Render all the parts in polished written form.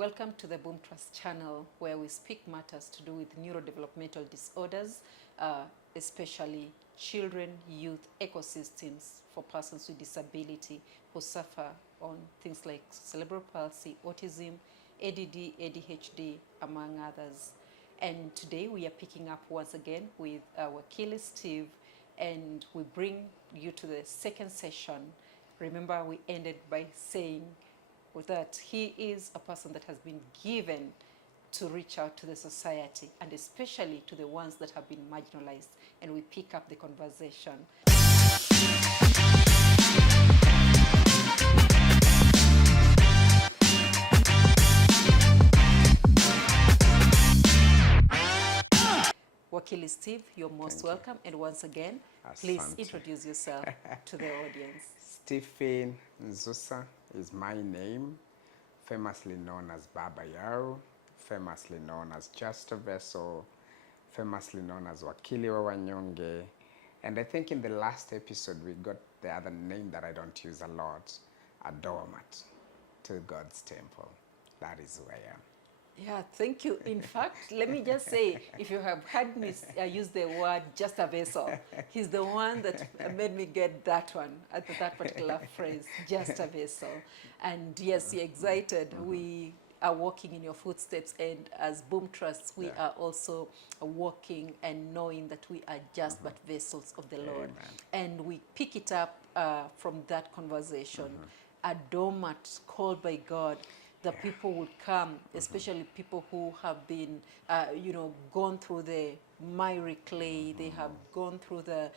Welcome to the Boom Trust channel, where we speak matters to do with neurodevelopmental disorders, especially children, youth, ecosystems for persons with disability who suffer on things like cerebral palsy, autism, ADD, ADHD, among others. And today we are picking up once again with Wakili Steve, and we bring you to the second session. Remember, we ended by saying that he is a person that has been given to reach out to the society, and especially to the ones that have been marginalized. And we pick up the conversation. Wakili Steve, you're most welcome. And once again, please introduce yourself to the audience. Stephen Nzusa is my name, famously known as Baba Yao, famously known as Just a Vessel, famously known as Wakili wa Wanyonge. And I think in the last episode we got the other name that I don't use a lot, a doormat to God's temple. That is who I am. Yeah, thank you. In fact, let me just say, if you have heard me use the word just a vessel, he's the one that made me get that one, that particular phrase, just a vessel. And yes, you're excited. We are walking in your footsteps, and as Boom Trusts, we are also walking and knowing that we are just but vessels of the Lord. And we pick it up from that conversation. A doormat called by God. The people would come, especially people who have been, gone through the miry clay. They have gone through the,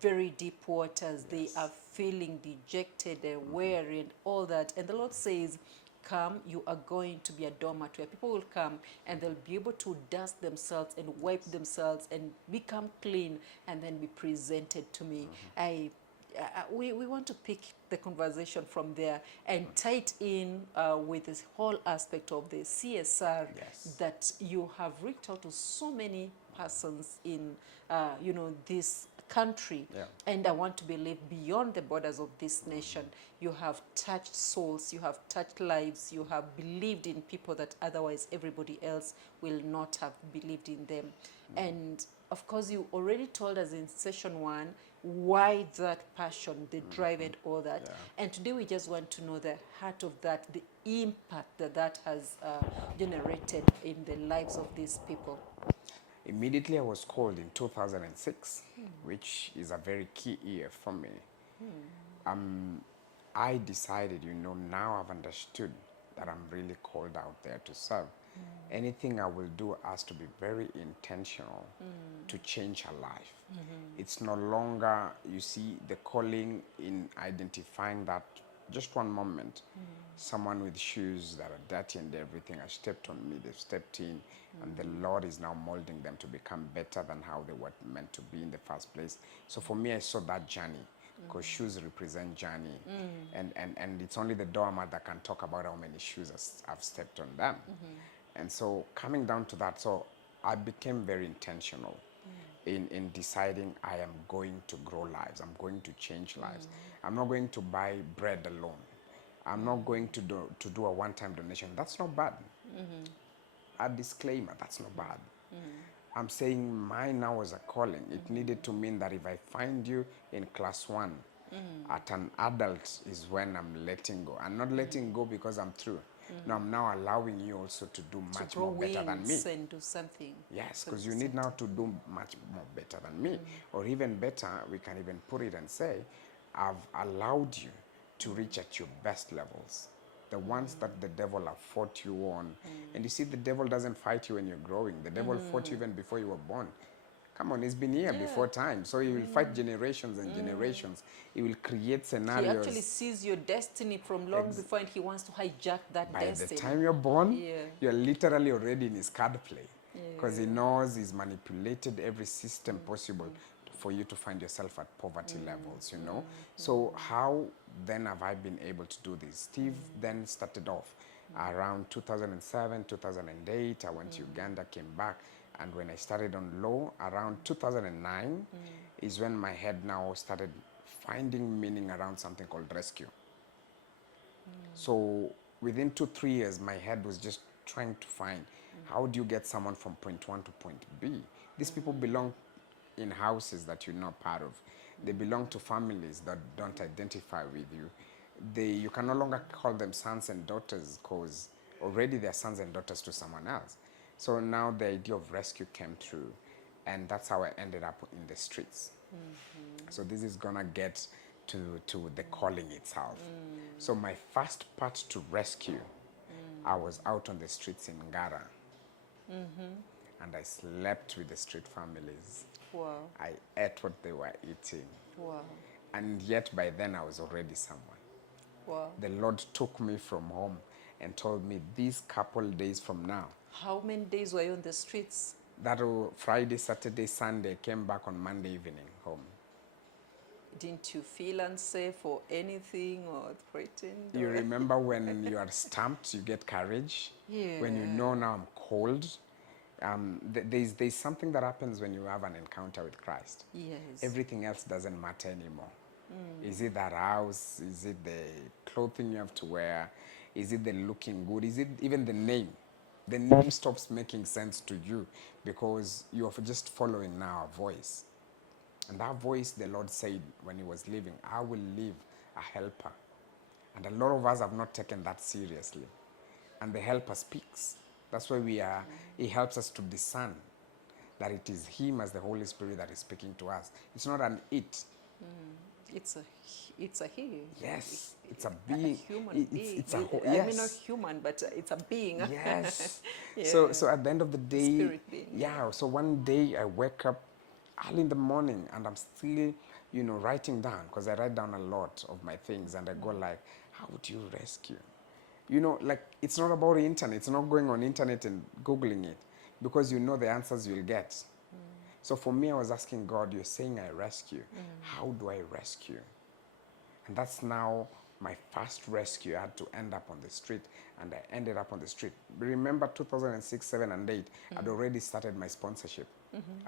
very deep waters. They are feeling dejected and weary and all that. And the Lord says, come, you are going to be a doormat where people will come and they'll be able to dust themselves and wipe themselves and become clean and then be presented to me. We want to pick the conversation from there and tie it in with this whole aspect of the CSR that you have reached out to so many persons in, this country. And I want to believe beyond the borders of this nation, you have touched souls, you have touched lives, you have believed in people that otherwise everybody else will not have believed in them. And of course, you already told us in session 1 why that passion, the drive and all that. And today we just want to know the heart of that, the impact that that has generated in the lives of these people. Immediately I was called in 2006, which is a very key year for me. I decided, now I've understood that I'm really called out there to serve. Anything I will do has to be very intentional to change her life. It's no longer, you see, the calling in identifying that just one moment, someone with shoes that are dirty and everything has stepped on me, they've stepped in, and the Lord is now molding them to become better than how they were meant to be in the first place. So for me, I saw that journey, because shoes represent journey. And it's only the doormat that can talk about how many shoes I've stepped on them. And so coming down to that, so I became very intentional in deciding I am going to grow lives. I'm going to change lives. I'm not going to buy bread alone. I'm not going to do a one-time donation. That's not bad. A disclaimer, that's not bad. I'm saying mine now was a calling. It needed to mean that if I find you in class 1 at an adult is when I'm letting go. I'm not letting go because I'm through. No, I'm now allowing you also to do much more better than me. And do something. Yes, because you need now to do much more better than me. Or even better, we can even put it and say, I've allowed you to reach at your best levels. The ones that the devil have fought you on. And you see, the devil doesn't fight you when you're growing. The devil fought you even before you were born. Come on, he's been here before time. So he will fight generations and generations. He will create scenarios. He actually sees your destiny from long before, and he wants to hijack that destiny. By the time you're born, you're literally already in his card play. Because he knows he's manipulated every system possible for you to find yourself at poverty levels, So how then have I been able to do this? Steve then started off around 2007, 2008. I went to Uganda, came back. And when I started on low, around 2009 is when my head now started finding meaning around something called rescue. So within 2-3 years, my head was just trying to find how do you get someone from point one to point B. These people belong in houses that you're not part of. They belong to families that don't identify with you. You can no longer call them sons and daughters because already they're sons and daughters to someone else. So now the idea of rescue came through, and that's how I ended up in the streets. So this is gonna get to the calling itself. So my first part to rescue, I was out on the streets in Ngara, and I slept with the street families. Wow. I ate what they were eating. Wow. And yet by then I was already someone. Wow. The Lord took me from home and told me these couple days from now. How many days were you on the streets? That Friday, Saturday, Sunday, came back on Monday evening home. Didn't you feel unsafe or anything or threatened? You remember when you are stamped, you get courage? Yeah. When you know now I'm cold? There's something that happens when you have an encounter with Christ. Yes. Everything else doesn't matter anymore. Is it that house? Is it the clothing you have to wear? Is it the looking good? Is it even the name? The name stops making sense to you because you are just following now a voice. And that voice, the Lord said when he was leaving, I will leave a helper. And a lot of us have not taken that seriously. And the helper speaks. That's why he helps us to discern that it is him as the Holy Spirit that is speaking to us. It's not an it. It's a he. Yes, it's a being. A human being. It's a I mean, not human, but it's a being. Yes. Yeah. So at the end of the day, Spirit being. yeah. So one day I wake up early in the morning and I'm still, writing down, because I write down a lot of my things, and I go like, how would you rescue? Like, it's not about the internet. It's not going on internet and Googling it, because you know the answers you'll get. So for me, I was asking God, you're saying I rescue. How do I rescue? And that's now my first rescue. I had to end up on the street, and I ended up on the street. Remember 2006, 7, and 8, I'd already started my sponsorship.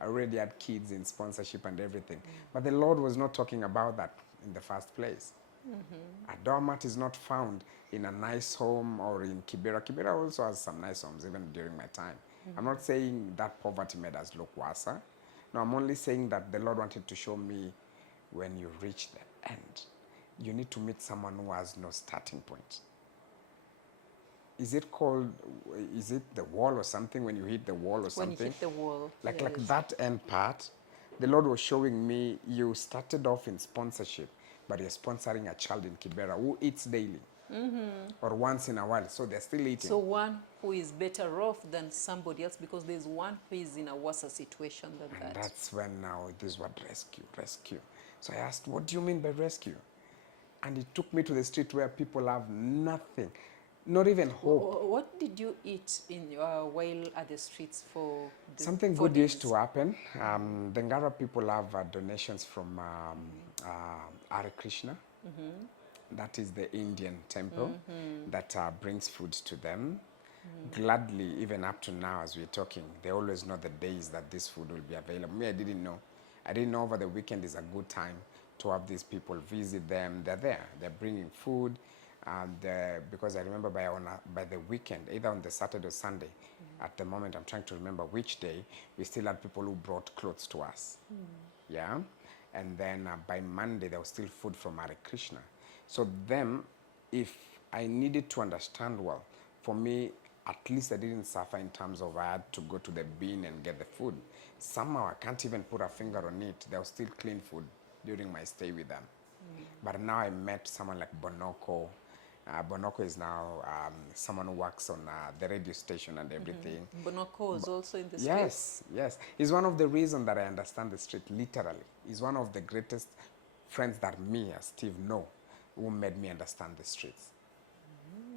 I already had kids in sponsorship and everything. But the Lord was not talking about that in the first place. A doormat is not found in a nice home or in Kibera. Kibera also has some nice homes, even during my time. I'm not saying that poverty made us look worse. No, I'm only saying that the Lord wanted to show me when you reach the end, you need to meet someone who has no starting point. Is it the wall or something, when you hit the wall or something? When you hit the wall. Like yes. that end part, the Lord was showing me you started off in sponsorship, but you're sponsoring a child in Kibera who eats daily. Or once in a while, so they're still eating. So one who is better off than somebody else, because there's one who is in a worse situation than And that. that's when now this is what rescue. So I asked, what do you mean by rescue? And he took me to the street where people have nothing, not even hope. What did you eat while at the streets for the Something 4 good days? used to happen. The Ngara people have donations from Hare Krishna. That is the Indian temple that brings food to them. Gladly, even up to now as we're talking, they always know the days that this food will be available. Me, I didn't know. I didn't know over the weekend is a good time to have these people visit them. They're there. They're bringing food. Because I remember by the weekend, either on the Saturday or Sunday, at the moment I'm trying to remember which day, we still had people who brought clothes to us. Yeah? And then by Monday, there was still food from Hare Krishna. So them, if I needed to understand well, for me, at least I didn't suffer in terms of I had to go to the bin and get the food. Somehow I can't even put a finger on it. There was still clean food during my stay with them. But now I met someone like Bonoko. Bonoko is now someone who works on the radio station and everything. Bonoko was also in the streets? Yes. He's one of the reasons that I understand the street, literally. He's one of the greatest friends that me, as Steve, know, who made me understand the streets.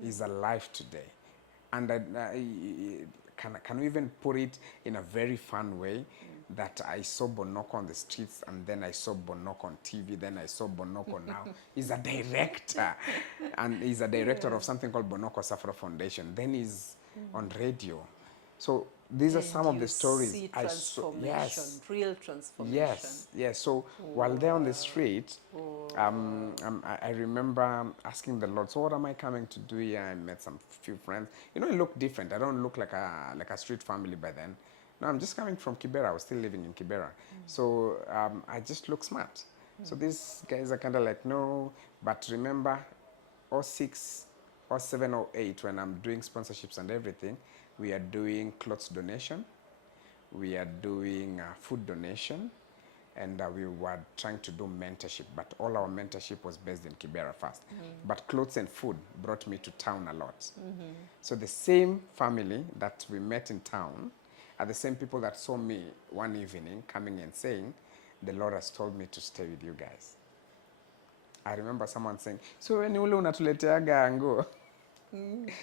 He's alive today. And can we even put it in a very fun way that I saw Bonoko on the streets, and then I saw Bonoko on TV, then I saw Bonoko now. He's a director, and he's a director of something called Bonoko Safra Foundation. Then he's on radio. So these are And some of you the stories see I saw. transformation, Yes, real transformation. yes, yes. So while there on the street, Wow. I remember asking the Lord, so what am I coming to do here? I met some few friends. You know, I look different. I don't look like a street family by then. No, I'm just coming from Kibera. I was still living in Kibera. So I just look smart. So these guys are kind of like, no, but remember, or 6 or 7 or 8 when I'm doing sponsorships and everything, we are doing clothes donation, we are doing food donation, and we were trying to do mentorship, but all our mentorship was based in Kibera first. But clothes and food brought me to town a lot. So the same family that we met in town are the same people that saw me one evening coming and saying, the Lord has told me to stay with you guys. I remember someone saying, so when ule unatuleteaga nguo?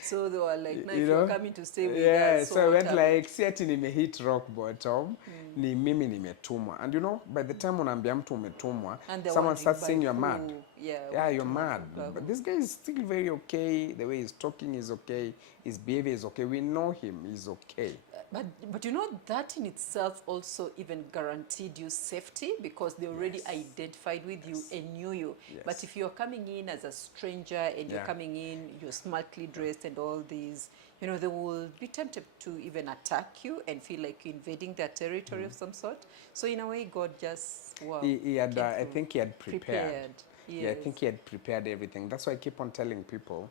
So they were like, now You if you're know, coming to stay with yeah, us, so I so what went have like si ati nimehit rock bottom, ni mimi nimetumwa. And you know, by the time unaambia mtu umetumwa, and they're someone wondering starts by saying you're who? mad. Yeah, Yeah, you're umetumwa mad. by But who? this guy is still very okay. The way he's talking is okay. His behavior is okay. We know him. He's okay. But you know, that in itself also even guaranteed you safety because they already Yes. identified with you and knew you. Yes. But if you're coming in as a stranger and you're Yeah. coming in, you're smartly dressed and all these, you know, they will be tempted to even attack you and feel like you're invading their territory of some sort. So in a way, God just, wow, He had, came I through. think he had prepared. Yeah, I Yes. think he had prepared everything. That's why I keep on telling people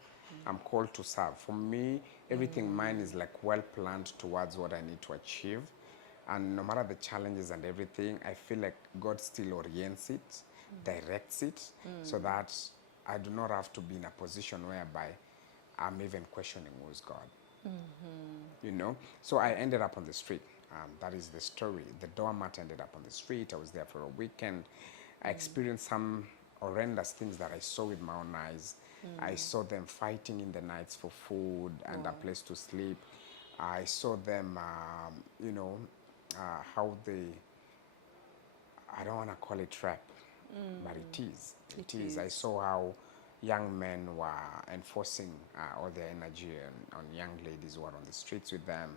I'm called to serve. For me, everything mine is like well planned towards what I need to achieve. And no matter the challenges and everything, I feel like God still orients it, directs it, so that I do not have to be in a position whereby I'm even questioning who's God. You know, so I ended up on the street. That is the story. The doormat ended up on the street. I was there for a weekend. I experienced some horrendous things that I saw with my own eyes. I saw them fighting in the nights for food and a place to sleep. I saw them, you know, how they, I don't want to call it rap, but it is. It is. I saw how young men were enforcing all their energy on young ladies who were on the streets with them.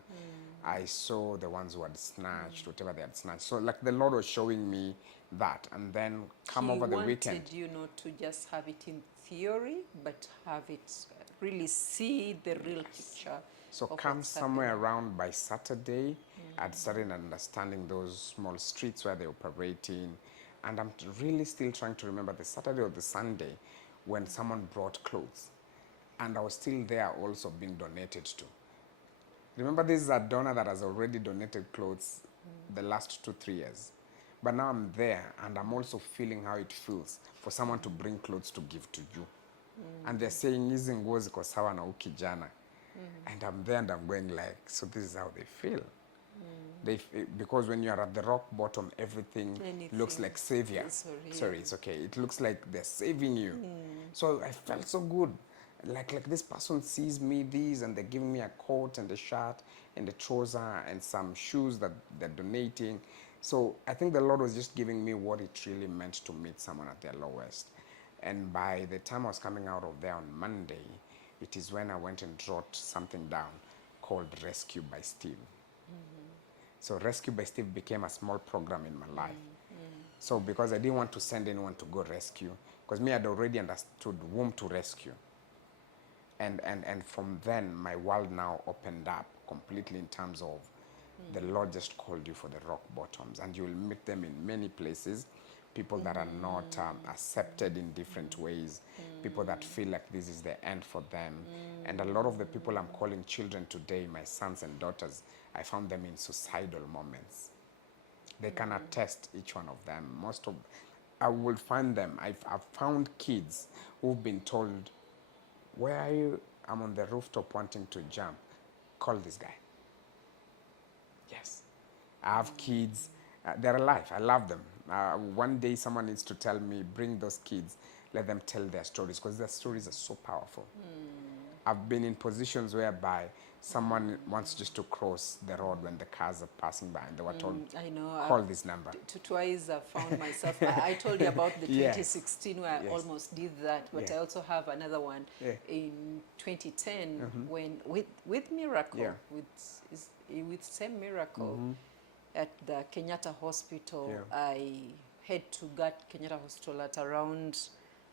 I saw the ones who had snatched, whatever they had snatched. So like the Lord was showing me that. And then come over the weekend. He wanted you not to just have it in theory, but have it really see the real picture. So of come what's somewhere happening. around by Saturday, I'd started understanding those small streets where they operate in. And I'm really still trying to remember the Saturday or the Sunday when someone brought clothes. And I was still there also being donated to. Remember, this is a donor that has already donated clothes the last 2-3 years. But now I'm there and I'm also feeling how it feels for someone to bring clothes to give to you. And they're saying, hizi nguo ziko sawa na huyu kijana. And I'm there and I'm going like, so this is how they feel. Because when you're at the rock bottom, everything looks like savior. Sorry, it's okay. It looks like they're saving you. So I felt so good. Like this person sees me these and they're giving me a coat and a shirt and a trouser and some shoes that they're donating. So I think the Lord was just giving me what it really meant to meet someone at their lowest. And by the time I was coming out of there on Monday, it is when I went and wrote something down called Rescue by Steve. So Rescue by Steve became a small program in my life. So because I didn't want to send anyone to go rescue, because me, I'd already understood whom to rescue. And from then, my world now opened up completely in terms of the Lord just called you for the rock bottoms. And you'll meet them in many places. People that are not accepted in different ways. People that feel like this is the end for them. And a lot of the people I'm calling children today, my sons and daughters, I found them in suicidal moments. They can attest, each one of them. I will find them. I've found kids who've been told, where are you? I'm on the rooftop wanting to jump. Call this guy. Yes. I have kids. They're alive. I love them. One day someone needs to tell me, bring those kids. Let them tell their stories because their stories are so powerful. I've been in positions whereby someone wants just to cross the road when the cars are passing by, and they were told, I know. call this number. Twice I found myself. I told you about the Yes. 2016 where I Yes. almost did that, but Yeah. I also have another one Yeah. in 2010 when with Miracle, Yeah. with same Miracle at the Kenyatta Hospital. Yeah. I had to get Kenyatta Hospital at around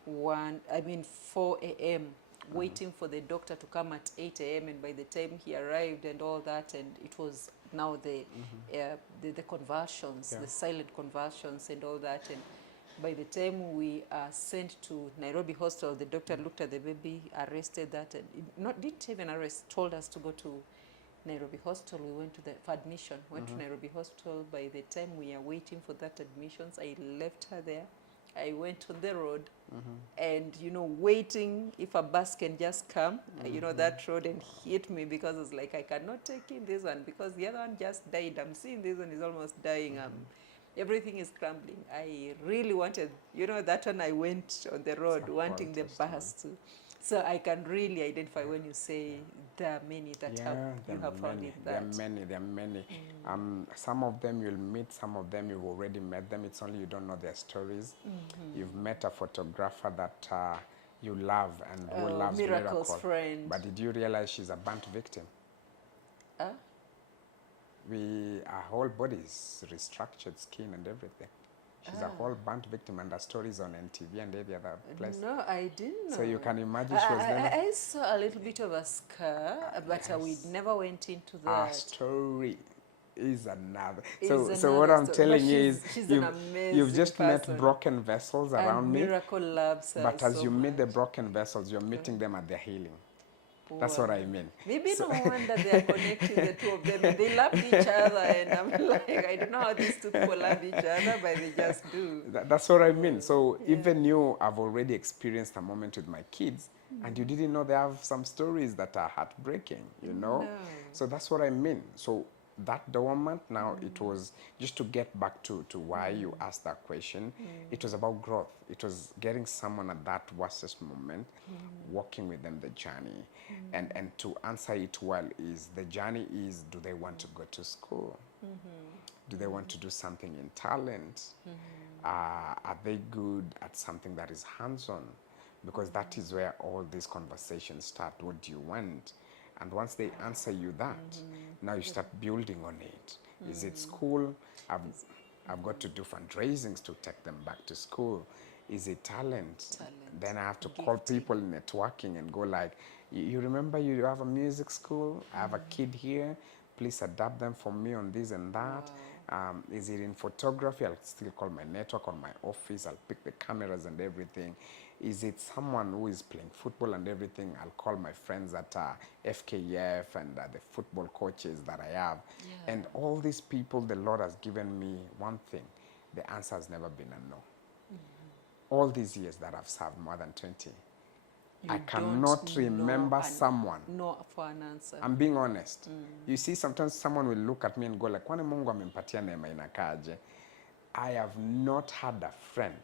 4 a.m. waiting for the doctor to come at 8 a.m. and by the time he arrived and all that, and it was now the convulsions, Yeah. the silent convulsions and all that, and by the time we are sent to Nairobi Hospital, the doctor looked at the baby, arrested that, and didn't even arrest, told us to go to Nairobi Hospital. We went to for admission, went to Nairobi Hospital. By the time we are waiting for that admissions, I left her there. I went on the road and, waiting if a bus can just come, that road and hit me, because it's like, I cannot take in this one because the other one just died. I'm seeing this one is almost dying. Everything is crumbling. I really wanted, that one I went on the road wanting the bus to. So I can really identify when you say there are many that you have found in that. There are many. Some of them you'll meet, some of them you've already met them. It's only you don't know their stories. You've met a photographer that you love and who loves Miracle's Miracle. friend. But did you realize she's a burnt victim? Our whole body is restructured, skin and everything. She's a whole burnt victim, and her stories on NTV and every other place. No, I didn't know. So you can imagine she was never... I saw a little bit of a scar, but we never went into that. Our story is another. Is So what I'm story. telling But you is she's an amazing you've just person. met broken vessels around And me. Miracle loves her But as so you meet the much. broken vessels, you're meeting them at their healing. That's what I mean. Maybe no wonder they are connecting, the two of them. And they love each other, and I'm like, I don't know how these two people love each other, but they just do. That's what I mean. So even you have already experienced a moment with my kids, and you didn't know they have some stories that are heartbreaking, No. So that's what I mean. So that dormant, now it was just to get back to why you asked that question. It was about growth. It was getting someone at that worstest moment, walking with them the journey. And to answer it well is, the journey is, do they want to go to school? Do they want to do something in talent? Are they good at something that is hands-on? Because that is where all these conversations start. What do you want? And once they answer you that, now you start building on it. Is it school? I've got to do fundraisings to take them back to school. Is it talent? Then I have to call people in networking and go like, you remember you have a music school? I have a kid here. Please adapt them for me on this and that. Is it in photography? I'll still call my network or my office. I'll pick the cameras and everything. Is it someone who is playing football and everything? I'll call my friends at FKF and the football coaches that I have. And all these people, the Lord has given me one thing. The answer has never been a no. All these years that I've served, more than 20, I cannot remember someone. No for an answer. I'm being honest. You see, sometimes someone will look at me and go like, kwani Mungu amempatia neema inakaaje? I have not had a friend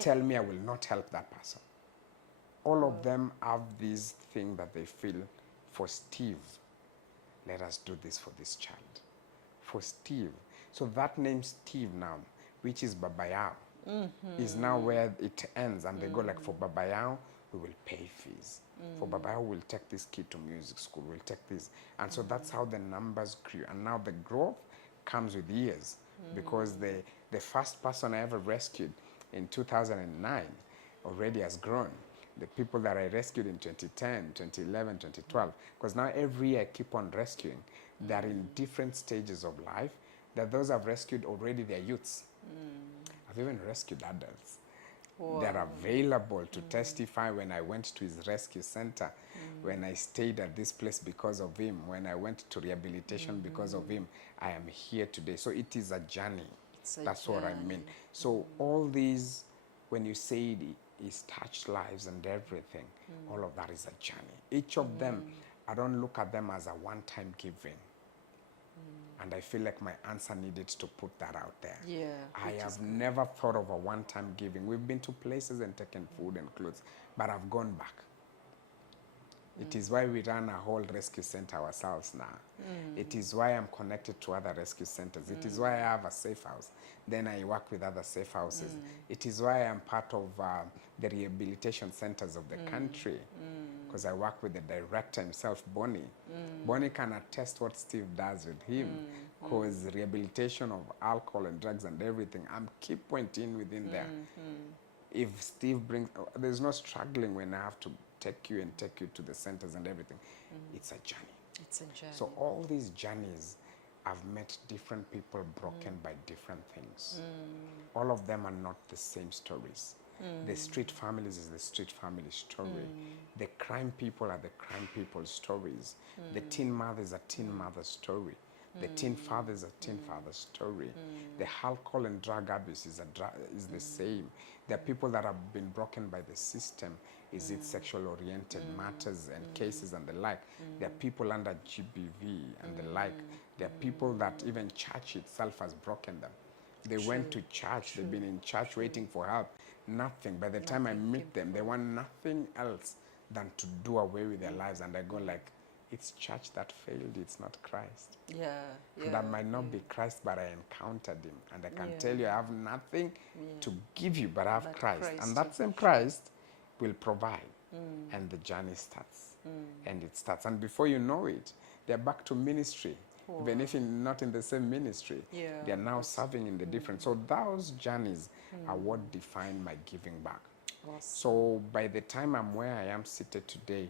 tell me I will not help that person. All of them have this thing that they feel, for Steve, let us do this for this child. For Steve. So that name Steve now, which is Baba Yao, is now where it ends. And they go like, for Baba Yao, we will pay fees. For Baba Yao, we'll take this kid to music school. We'll take this. And so that's how the numbers grew. And now the growth comes with years. Because the first person I ever rescued in 2009 already has grown. The people that I rescued in 2010, 2011, 2012, because now every year I keep on rescuing. They're in different stages of life. That those I've rescued already, they're youths. I've even rescued adults. They're available to testify when I went to his rescue center, when I stayed at this place because of him, when I went to rehabilitation because of him. I am here today. So it is a journey. That's what I mean. So all these, when you say it's touched lives and everything, all of that is a journey. Each of them, I don't look at them as a one-time giving. And I feel like my answer needed to put that out there. I have never thought of a one-time giving. We've been to places and taken food and clothes, but I've gone back. It is why we run a whole rescue center ourselves now. It is why I'm connected to other rescue centers. It is why I have a safe house. Then I work with other safe houses. It is why I'm part of the rehabilitation centers of the country, because I work with the director himself, Bonnie. Bonnie can attest what Steve does with him, because rehabilitation of alcohol and drugs and everything, I'm keep pointing within there. If Steve brings, there's no struggling when I have to take you to the centers and everything. It's a journey. It's a journey. So all these journeys, I've met different people broken by different things. All of them are not the same stories. The street families is the street family story. The crime people are the crime people's stories. The teen mother is a teen mother's story. The teen father is a teen father's story. The alcohol and drug abuse is the same. There are people that have been broken by the system. Is it sexual oriented matters and cases and the like? There are people under GBV and the like. There are people that even church itself has broken them. They went to church, they've been in church waiting for help. Nothing. By the time I meet them, they want nothing else than to do away with their lives. And I go like, it's church that failed, it's not Christ. And I might not be Christ, but I encountered him. And I can tell you I have nothing to give you, but I have Christ. And that same Christ will provide. And the journey starts. And it starts. And before you know it, they're back to ministry. Even if not in the same ministry, they are now serving in the different. So those journeys are what define my giving back. Awesome. So by the time I'm where I am seated today,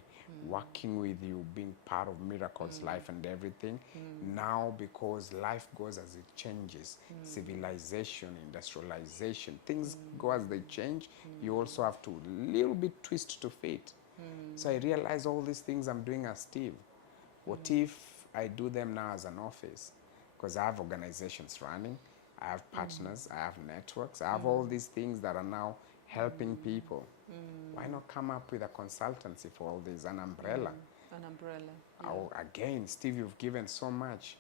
working with you, being part of Miracle's life and everything, now because life goes as it changes, civilization, industrialization, things go as they change, you also have to little bit twist to fit. So I realize all these things I'm doing as Steve. What if I do them now as an office? Because I have organizations running, I have partners, I have networks, I have all these things that are now helping people. Why not come up with a consultancy for all this, an umbrella? An umbrella. Oh, again, Steve, you've given so much.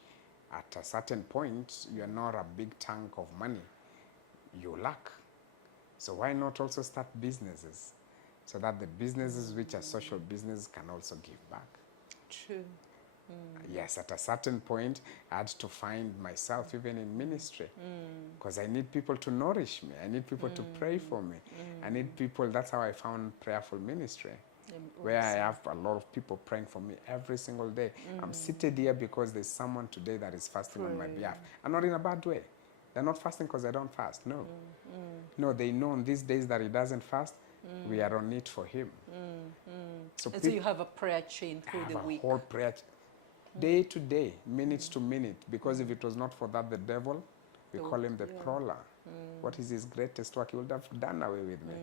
At a certain point, you're not a big tank of money. You lack. So why not also start businesses? So that the businesses which are social business can also give back. True. Yes, at a certain point, I had to find myself even in ministry, because I need people to nourish me. I need people to pray for me. I need people. That's how I found prayerful ministry, where I have a lot of people praying for me every single day. I'm seated here because there's someone today that is fasting on my behalf. And not in a bad way. They're not fasting because I don't fast. No. No, they know on these days that he doesn't fast, we are on it for him. So you have a prayer chain through the week. A whole prayer day to day, minute to minute, because if it was not for that, the devil, we call him the prowler. What is his greatest work? He would have done away with me.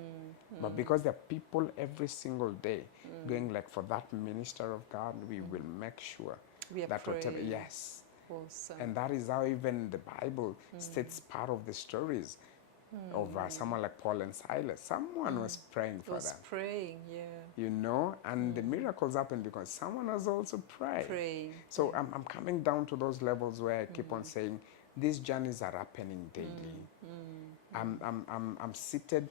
But because there are people every single day going like, for that minister of God, we will make sure that whatever, yes. Awesome. And that is how even the Bible states part of the stories of someone like Paul and Silas. Someone was praying for them. Praying, You know, and the miracles happen because someone was also praying. So I'm coming down to those levels where I keep on saying, these journeys are happening daily. I'm seated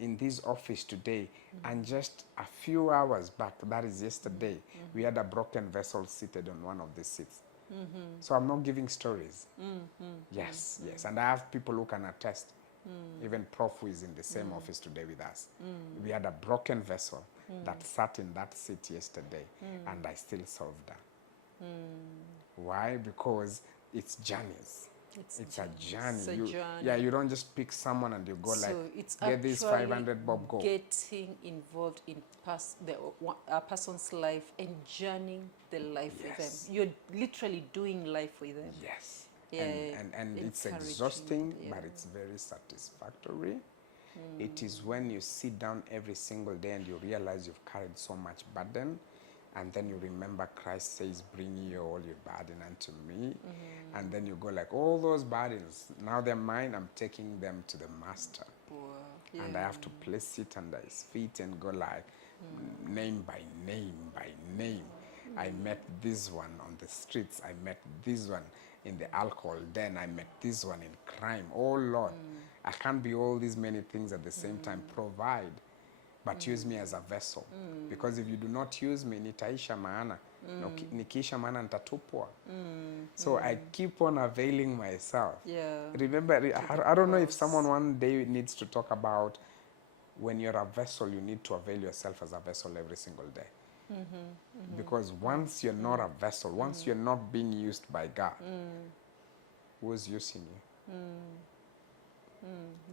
in this office today, and just a few hours back, that is yesterday, we had a broken vessel seated on one of the seats. So I'm not giving stories. Yes, and I have people who can attest. Even Prof, who is in the same office today with us. We had a broken vessel that sat in that seat yesterday, and I still solved her. Why? Because it's journeys. It's a journey. You don't just pick someone and you go so it's get this 500 bob, go. Getting involved in a person's life and journeying the life with them. You're literally doing life with them. Yes. And it's exhausting, but it's very satisfactory. It is when you sit down every single day and you realize you've carried so much burden, and then you remember Christ says, bring ye all your burden unto me. And then you go like, all those burdens, now they're mine, I'm taking them to the master. And I have to place it under his feet and go like, name by name by name. I met this one on the streets, I met this one in the alcohol, then I met this one in crime. Oh Lord, I can't be all these many things at the same time. Provide. but use me as a vessel. Because if you do not use me, nitaisha maana. Nikiisha maana nitatupwa. So I keep on availing myself. Yeah. Remember, I don't know if someone one day needs to talk about when you're a vessel, you need to avail yourself as a vessel every single day. Because once you're not a vessel, once you're not being used by God, who's using you?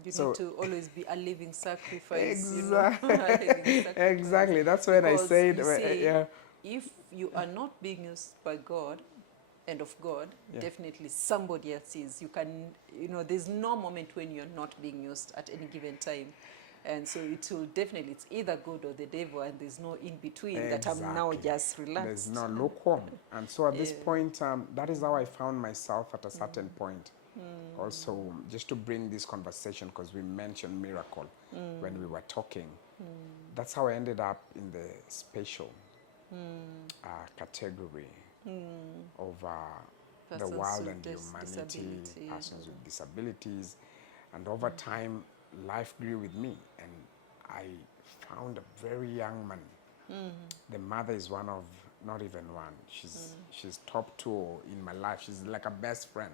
You need to always be a living sacrifice. Exactly. You know? A living sacrifice. Exactly. That's when Because I said, you see, yeah. if you are not being used by God and of God, Yeah. definitely somebody else is. You can, there's no moment when you're not being used at any given time. And so it will definitely, it's either God or the devil, and there's no in between that I'm now Exactly. just relaxed. There's no lukewarm. And so at this Yeah. point, that is how I found myself at a certain point. Also, just to bring this conversation, because we mentioned miracle when we were talking, that's how I ended up in the special category of the Persons world with and humanity, disability. persons with disabilities. And over time, life grew with me, and I found a very young man. The mother is one of, not even one. She's top two in my life. She's like a best friend.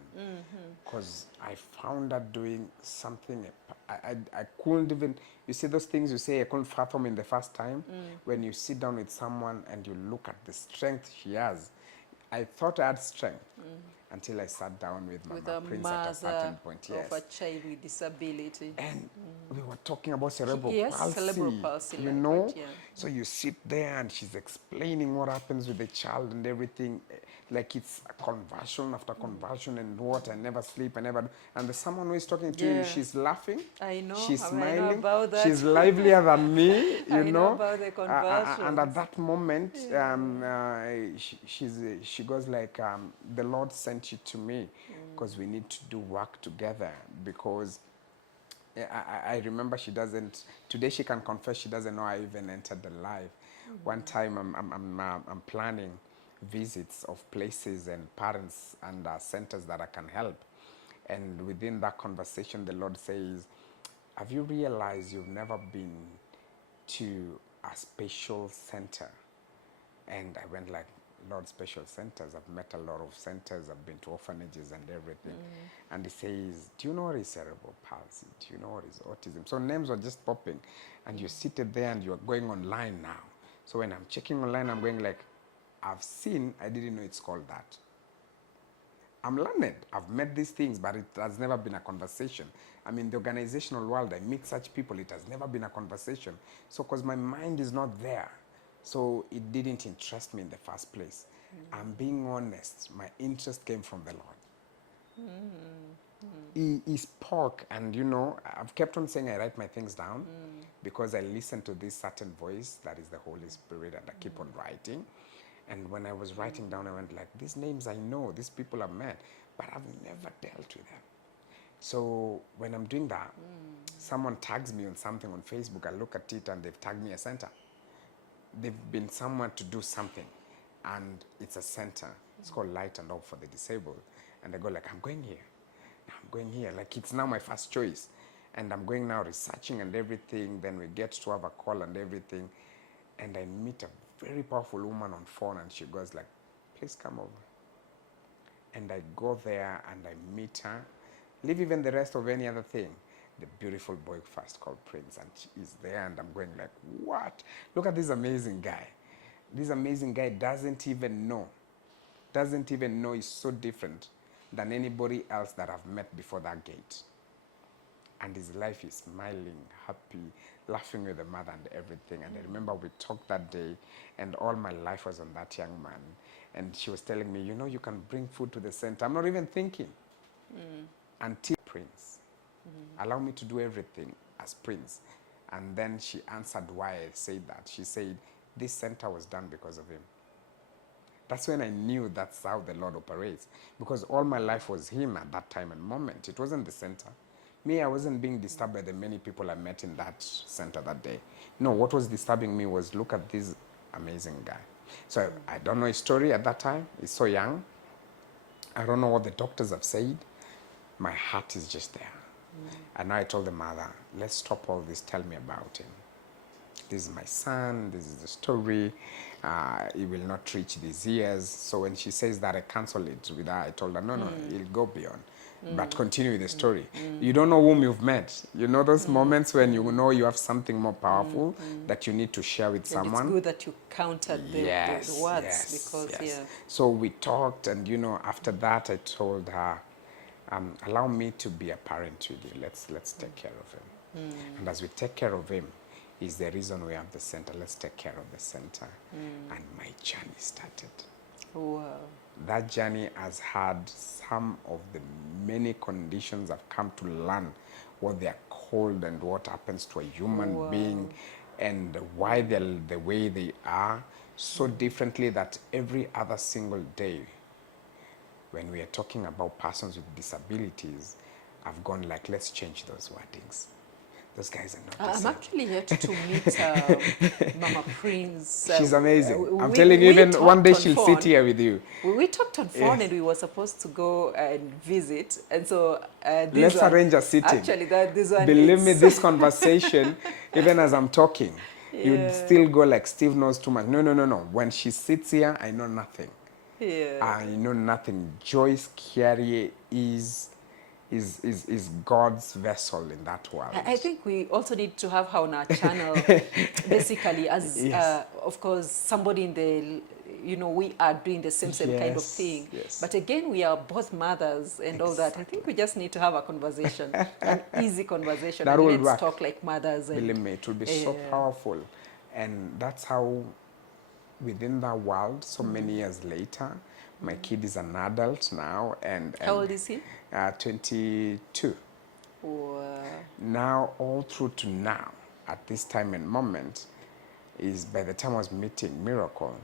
Because I found her doing something. I couldn't even, you see those things you say I couldn't fathom in the first time? When you sit down with someone and you look at the strength she has. I thought I had strength until I sat down with Mama With a Prince at a certain mother point. of a child with disability. And we were talking about cerebral Yes, palsy. cerebral palsy, You like know? that, yeah. So you sit there and she's explaining what happens with the child and everything. Like it's a conversion after conversion and what, I never sleep, I never do. And the someone who is talking to you, Yeah. she's laughing. I know. She's I smiling. know about that. She's livelier than me, you I know. know about the And at conversions. that moment, she goes like, the Lord sent you to me because we need to do work together. Because I remember she doesn't, today she can confess she doesn't know I even entered the life. One time I'm planning visits of places and parents and centers that I can help. And within that conversation, the Lord says, have you realized you've never been to a special center? And I went like, Lord, special centers. I've met a lot of centers. I've been to orphanages and everything. And he says, do you know what is cerebral palsy? Do you know what is autism? So names were just popping. And you're seated there and you're going online now. So when I'm checking online, I'm going like, I've seen, I didn't know it's called that. I'm learned. I've met these things, but it has never been a conversation. I mean, the organizational world, I meet such people, it has never been a conversation. So, because my mind is not there, so it didn't interest me in the first place. I'm being honest. My interest came from the Lord. He spoke, and I've kept on saying I write my things down because I listen to this certain voice that is the Holy Spirit, and I keep on writing. And when I was writing down, I went like, these names I know, these people I've met, but I've never dealt with them. So when I'm doing that, someone tags me on something on Facebook, I look at it and they've tagged me a center. They've been someone to do something, and it's a center. It's called Light and Hope for the Disabled. And I go like, I'm going here. I'm going here. Like it's now my first choice. And I'm going now researching and everything. Then we get to have a call and everything. And I meet a very powerful woman on phone, and she goes like, please come over. And I go there and I meet her. Leave even the rest of any other thing. The beautiful boy first called Prince, and she is there, and I'm going like, what? Look at this amazing guy. This amazing guy doesn't even know he's so different than anybody else that I've met before that gate. And his life is smiling, happy, laughing with the mother and everything. And I remember we talked that day, and all my life was on that young man. And she was telling me, you can bring food to the center. I'm not even thinking. Until Prince. Allow me to do everything as Prince. And then she answered why I said that. She said, this center was done because of him. That's when I knew that's how the Lord operates. Because all my life was him at that time and moment. It wasn't the center. Me, I wasn't being disturbed by the many people I met in that center that day. No, what was disturbing me was, look at this amazing guy. So I don't know his story at that time. He's so young. I don't know what the doctors have said. My heart is just there. And now I told the mother, let's stop all this. Tell me about him. this is my son, this is the story, it will not reach these years. So when she says that, I cancel it with her. I told her, no, no, it'll go beyond. But continue with the story. You don't know whom you've met. You know those moments when you know you have something more powerful that you need to share with And someone. it's good that you counted the words, because yeah. So we talked, and you know, after that I told her, allow me to be a parent with you. Let's take care of him. And as we take care of him, is the reason we have the center. Let's take care of the center. And my journey started. Wow. That journey has had some of the many conditions I've come to learn what they are called and what happens to a human being, and why they're the way they are, so differently that every other single day when we are talking about persons with disabilities, I've gone like, let's change those wordings. Those guys are not the I'm same. actually yet to meet Mama Prince. She's amazing. I'm telling you, even one day she'll sit here with you. We talked on phone, and we were supposed to go and visit. And so let's arrange a sitting. Actually, this one. Believe me, this conversation, even as I'm talking, you'd still go like, Steve knows too much. No, no, no, no. When she sits here, I know nothing. Yeah. I know nothing. Joyce Carrier is God's vessel in that world. I think we also need to have her on our channel, basically, as of course somebody in the, you know, we are doing the same kind of thing. Yes. But again, we are both mothers and all that. I think we just need to have a conversation, an easy conversation. That and will let's work. Talk like mothers. And, believe me, it will be so powerful. And that's how, within that world, so many years later, my kid is an adult now. And how old is he? 22. Wow. Now, all through to now, at this time and moment, is by the time I was meeting Miracle,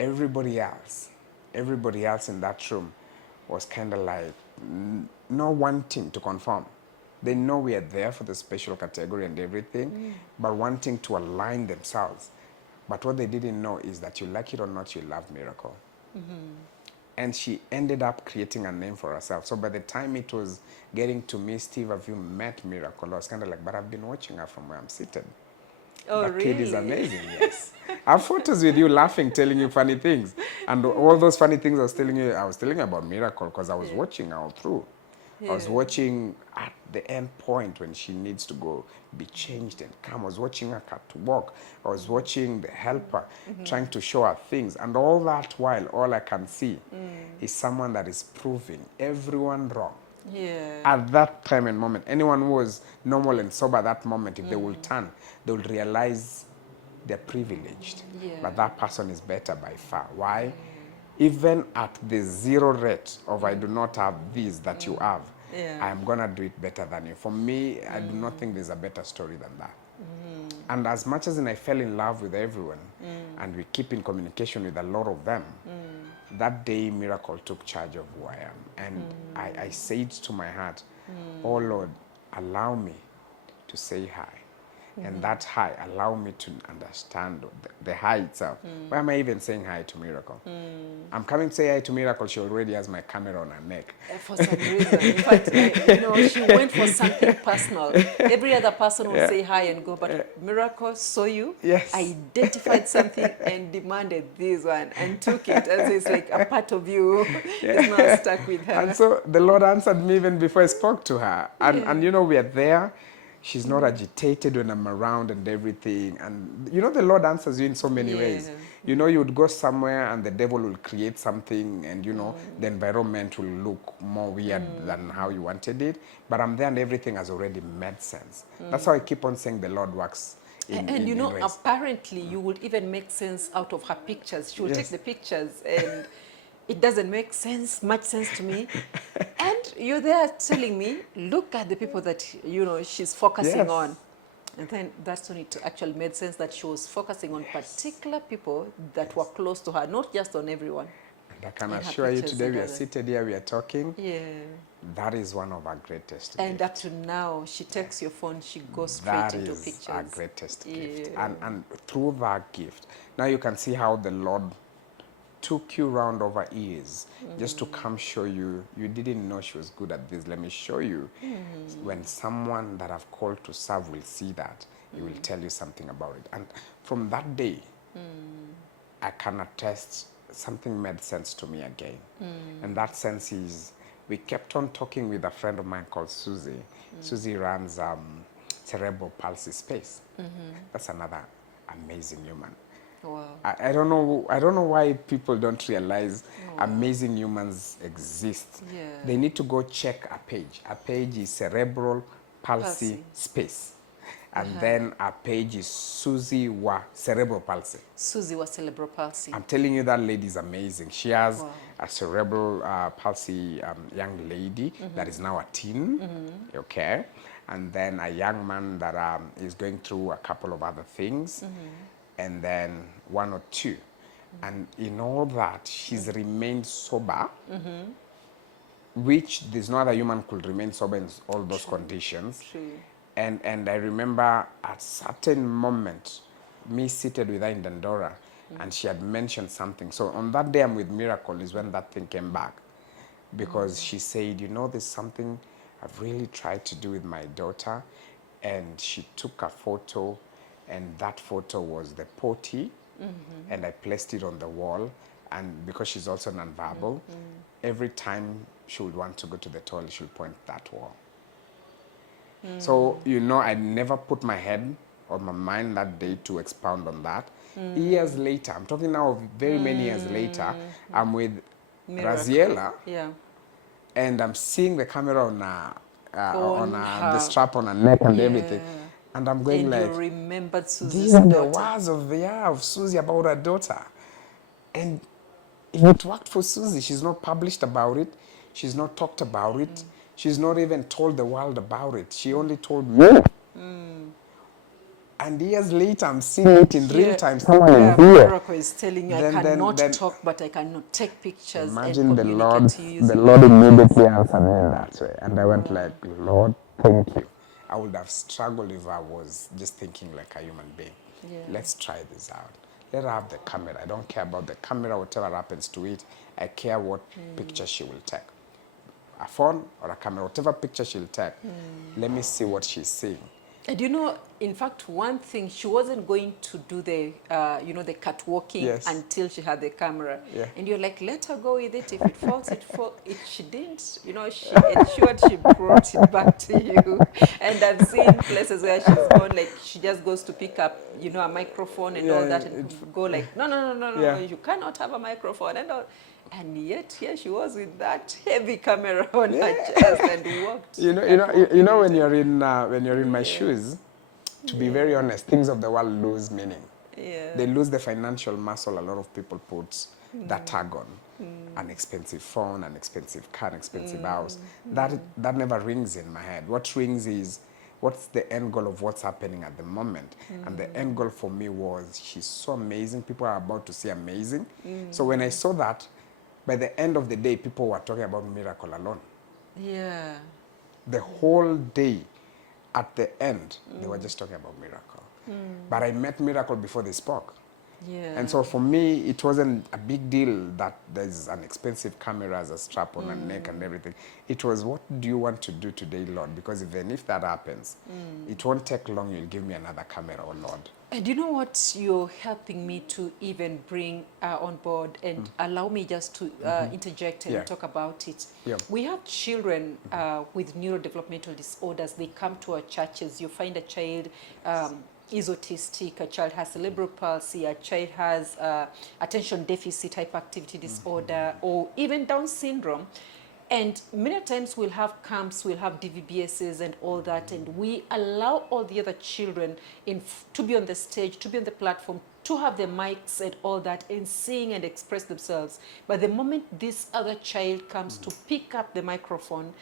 everybody else in that room was kind of like not wanting to conform. They know we are there for the special category and everything, but wanting to align themselves. But what they didn't know is that, you like it or not, you love Miracle. And she ended up creating a name for herself. So by the time it was getting to me, Steve, have you met Miracle? I was kind of like, but I've been watching her from where I'm seated. Oh, that really? kid is amazing, yes. I have photos with you laughing, telling you funny things. And all those funny things I was telling you about Miracle, because I was watching her all through. I was watching at the end point when she needs to go be changed and come. I was watching her cut to walk. I was watching the helper trying to show her things. And all that while, all I can see is someone that is proving everyone wrong. Yeah. At that time and moment, anyone who was normal and sober at that moment, if they will turn, they will realize they're privileged. But that person is better by far. Why? Even at the zero rate of I do not have this that you have, I am going to do it better than you. For me, I do not think there's a better story than that. And as much as I fell in love with everyone, and we keep in communication with a lot of them, that day Miracle took charge of who I am. And I said to my heart, oh Lord, allow me to say hi. And that hi allow me to understand the hi itself. Why am I even saying hi to Miracle? I'm coming to say hi to Miracle. She already has my camera on her neck. For some reason. In fact, you know, she went for something personal. Every other person will say hi and go, but Miracle saw you, identified something and demanded this one and took it. And so it's like a part of you is not stuck with her. And so the Lord answered me even before I spoke to her. And you know, we are there. She's not agitated when I'm around and everything. And you know, the Lord answers you in so many ways. You know, you would go somewhere and the devil will create something, and you know, the environment will look more weird than how you wanted it. But I'm there and everything has already made sense. That's how I keep on saying the Lord works in you know, ways. apparently you would even make sense out of her pictures. She will take the pictures and it doesn't make much sense to me. And you're there telling me, look at the people that, you know, she's focusing on. And then that's when it actually made sense that she was focusing on particular people that were close to her, not just on everyone. And I can assure you today we are seated here, we are talking. That is one of our greatest And gifts. up to now, she takes your phone, she goes straight into pictures. That is our greatest gift. And through that gift, now you can see how the Lord took you round over years just to come show you, you didn't know she was good at this. Let me show you. When someone that I've called to serve will see that, he will tell you something about it. And from that day, I can attest something made sense to me again. And that sense is, we kept on talking with a friend of mine called Susie. Susie runs cerebral palsy space. That's another amazing human. Wow. I don't know why people don't realize amazing humans exist. Yeah. They need to go check a page. A page is cerebral palsy space. And then a page is Susie Wa cerebral palsy. Susie was cerebral palsy. I'm telling you, that lady is amazing. She has a cerebral palsy young lady that is now a teen, okay? And then a young man that is going through a couple of other things, and then one or two. And in all that, she's remained sober, which there's no other human could remain sober in all those conditions. True. And I remember at certain moment, me seated with her in Dandora, and she had mentioned something. So on that day I'm with Miracle is when that thing came back. Because she said, you know, there's something I've really tried to do with my daughter. And she took a photo, and that photo was the potty, and I placed it on the wall. And because she's also nonverbal, every time she would want to go to the toilet, she would point that wall. So, you know, I never put my head or my mind that day to expound on that. Years later, I'm talking now of very many years later, I'm with Raziela, and I'm seeing the camera on the strap on her neck and everything. And I'm going and like, you remembered Susie's these are the daughter. words of Susie about her daughter. And it worked for Susie. She's not published about it. She's not talked about it. She's not even told the world about it. She only told me. And years later, I'm seeing it in real time. Someone is here. Miracle is telling you, I cannot talk, but I cannot take pictures imagine and the communicate Lord, to you. the Lord immediately answered me in that way. And I went like, Lord, thank you. I would have struggled if I was just thinking like a human being. Let's try this out. Let her have the camera. I don't care about the camera, whatever happens to it. I care what picture she will take. A phone or a camera, whatever picture she'll take. Let me see what she's seeing. And you know, in fact, one thing, she wasn't going to do the, you know, the catwalking until she had the camera. And you're like, let her go with it. If it falls, it falls. If she didn't, you know, she ensured she brought it back to you. And I've seen places where she's gone, like, she just goes to pick up, you know, a microphone and all that, and go like, no, you cannot have a microphone and all. And yet, here she was with that heavy camera on her chest and walked. You know, when you're in my shoes, to be very honest, things of the world lose meaning. They lose the financial muscle a lot of people put that tag on. An expensive phone, an expensive car, an expensive house. That never rings in my head. What rings is, what's the end goal of what's happening at the moment? And the end goal for me was, she's so amazing. People are about to see amazing. So when I saw that, by the end of the day, people were talking about Miracle alone. The whole day, at the end, they were just talking about Miracle. But I met Miracle before they spoke. And so for me, it wasn't a big deal that there's an expensive camera as a strap on her neck and everything. It was, what do you want to do today, Lord? Because even if that happens, it won't take long, you'll give me another camera, oh Lord. And you know what, you're helping me to even bring on board, and allow me just to interject and talk about it. We have children with neurodevelopmental disorders. They come to our churches. You find a child is autistic, a child has cerebral palsy, a child has attention deficit hyperactivity disorder, or even Down syndrome. And many times we'll have camps, we'll have DVBSs and all that, and we allow all the other children to be on the stage, to be on the platform, to have the mics and all that, and sing and express themselves. But the moment this other child comes to pick up the microphone,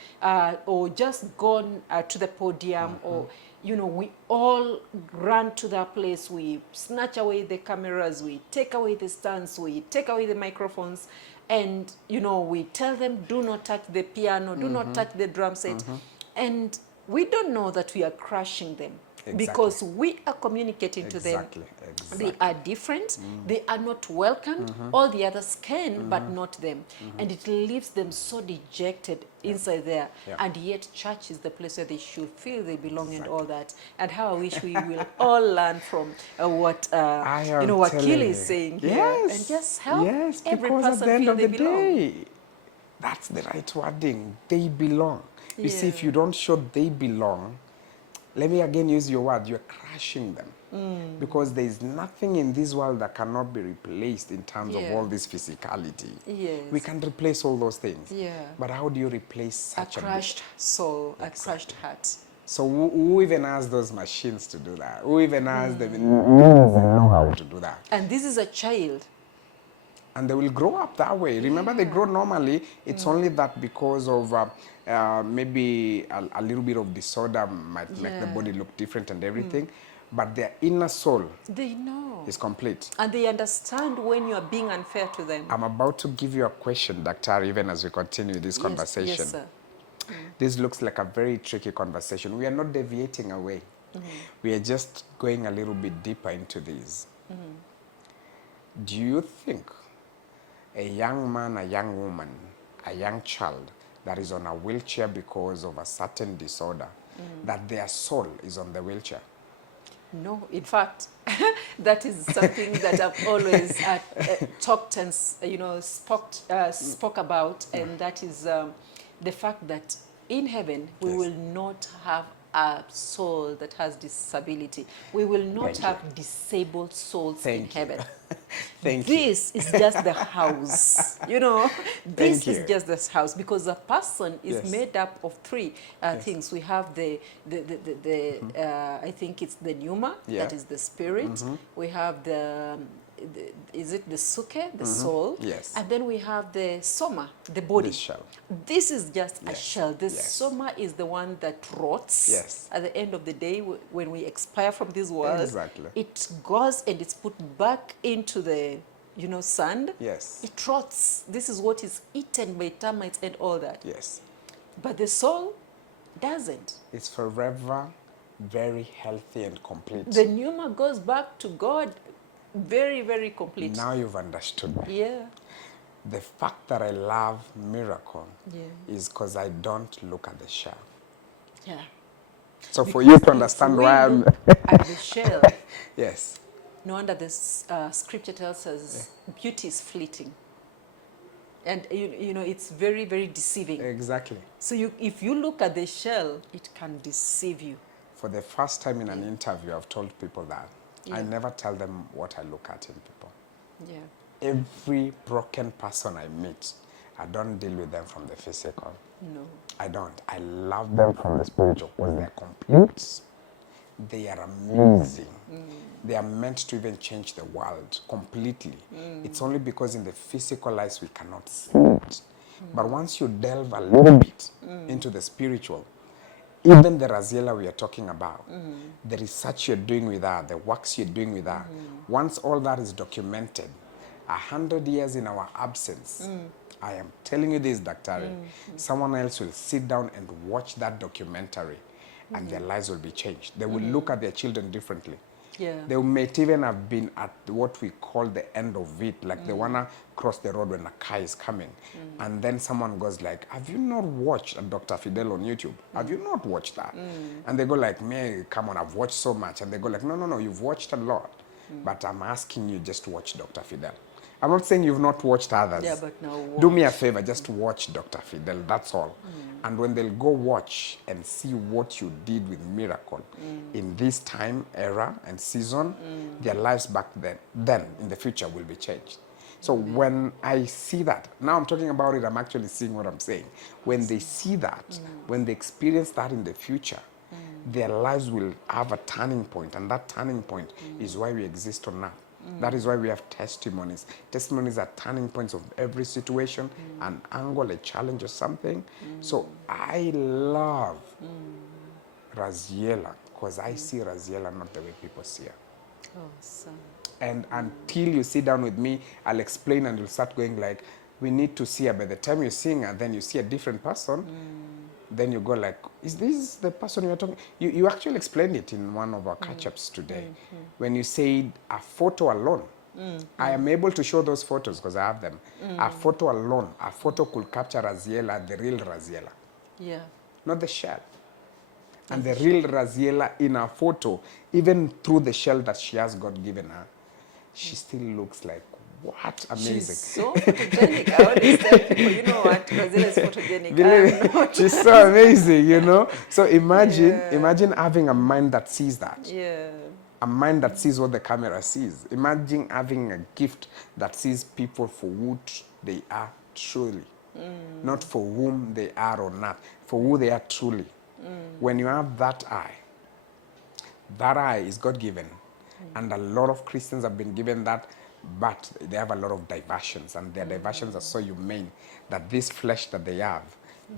or just gone to the podium, or, you know, we all run to that place, we snatch away the cameras, we take away the stands, we take away the microphones, and, you know, we tell them, do not touch the piano, do not touch the drum set. And we don't know that we are crushing them. because we are communicating to them. They are different, they are not welcomed, all the others can, but not them. And it leaves them so dejected inside there. And yet church is the place where they should feel they belong and all that. And how I wish we will all learn from what Wakili is saying here, and just help every person feel they belong. That's the right wording. They belong. You see, if you don't show they belong, let me again use your word, you're crushing them. Because there is nothing in this world that cannot be replaced in terms of all this physicality. We can replace all those things. But how do you replace such a crushed soul, a crushed heart? So who even has those machines to do that? Who even has them? Know how to do that? And this is a child. And they will grow up that way. Remember, they grow normally. It's only that because of maybe a little bit of disorder might make the body look different and everything. But their inner soul, they know, is complete. And they understand when you are being unfair to them. I'm about to give you a question, Doctor, even as we continue this conversation. Yes, sir. This looks like a very tricky conversation. We are not deviating away. We are just going a little bit deeper into this. Do you think a young man, a young woman, a young child that is on a wheelchair because of a certain disorder, that their soul is on the wheelchair? No, in fact, that is something that I've always talked and spoke about, and that is the fact that in heaven we will not have a soul that has disability. We will not have disabled souls in heaven. This is just the house, this is just this house, because a person is made up of three things. We have the I think it's the pneuma, that is the spirit. We have is it the suke, the soul? And then we have the soma, the body. The shell. This is just a shell. The soma is the one that rots. At the end of the day, when we expire from this world, it goes and it's put back into the sand. It rots. This is what is eaten by termites and all that. But the soul doesn't. It's forever very healthy and complete. The pneuma goes back to God. Very, very complete. Now you've understood me. The fact that I love miracle is because I don't look at the shell. So because for you to understand why I'm at the shell. No wonder this scripture tells us beauty is fleeting. And it's very, very deceiving. So if you look at the shell, it can deceive you. For the first time in an interview, I've told people that. I never tell them what I look at in people. Every broken person I meet, I don't deal with them from the physical. No. I don't. I love them from the spiritual because they're complete. They are amazing. They are meant to even change the world completely. It's only because in the physical eyes we cannot see it. But once you delve a little bit into the spiritual, even the Raziela we are talking about, the research you're doing with her, the works you're doing with her, once all that is documented, 100 years in our absence, I am telling you this, Dr. Someone else will sit down and watch that documentary and their lives will be changed. They will look at their children differently. They might even have been at what we call the end of it, like they wanna cross the road when a car is coming. And then someone goes like, have you not watched Dr. Fidel on YouTube? Have you not watched that? And they go like, Mire, come on, I've watched so much. And they go like, no, you've watched a lot. But I'm asking you just to watch Dr. Fidel. I'm not saying you've not watched others. But now watch. Do me a favor, just watch Dr. Fidel, that's all. And when they'll go watch and see what you did with Miracle in this time, era, and season, their lives back then, in the future, will be changed. So when I see that, now I'm talking about it, I'm actually seeing what I'm saying. When they see that, when they experience that in the future, their lives will have a turning point, and that turning point is why we exist on earth. That is why we have testimonies. Testimonies are turning points of every situation, an angle, a challenge or something. So I love Raziela because I see Raziela not the way people see her. Awesome. And until you sit down with me, I'll explain and you'll start going like, we need to see her. By the time you're seeing her, then you see a different person. then you go like, is this the person you're talking? You actually explained it in one of our catch-ups today. When you said a photo alone, I am able to show those photos because I have them. A photo alone, a photo could capture Raziela, the real Raziela. Yeah. Not the shell. And the real Raziela in a photo, even through the shell that she has God given her, she still looks like, what amazing. She's so photogenic. I always tell people, you know what, Raziela is photogenic. I'm not. She's so amazing, you know. So imagine having a mind that sees that. Yeah. A mind that sees what the camera sees. Imagine having a gift that sees people for who they are truly. Not for whom they are or not, for who they are truly. When you have that eye is God-given. And a lot of Christians have been given that, but they have a lot of diversions, and their diversions are so humane that this flesh that they have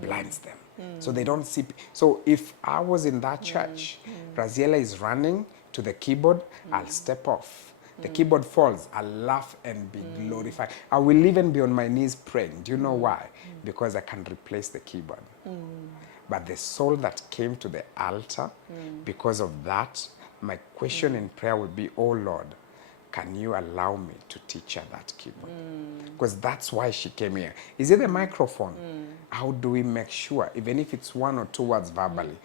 blinds them. So they don't see. So if I was in that church, Raziela is running to the keyboard, I'll step off. The keyboard falls, I'll laugh and be glorified. I will even be on my knees praying. Do you know why? Because I can replace the keyboard. But the soul that came to the altar, because of that, my question in prayer would be, oh Lord, can you allow me to teach her that keyboard? Because that's why she came here. Is it the microphone? How do we make sure, even if it's one or two words verbally?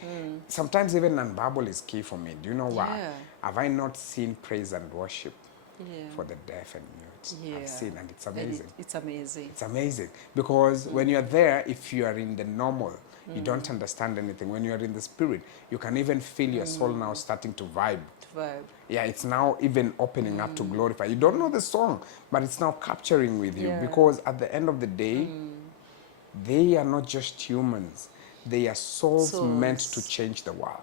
Sometimes even non-verbal is key for me. Do you know why? Yeah. Have I not seen praise and worship Yeah. for the deaf and mute? Yeah. I've seen, and it's And amazing. it's amazing. It's amazing because when you're there, if you are in the normal, you don't understand anything. When you are in the spirit, you can even feel your soul now starting to vibe. Vibe. Yeah, it's now even opening up to glorify. You don't know the song, but it's now capturing with you Yeah. because at the end of the day, they are not just humans. They are souls meant to change the world.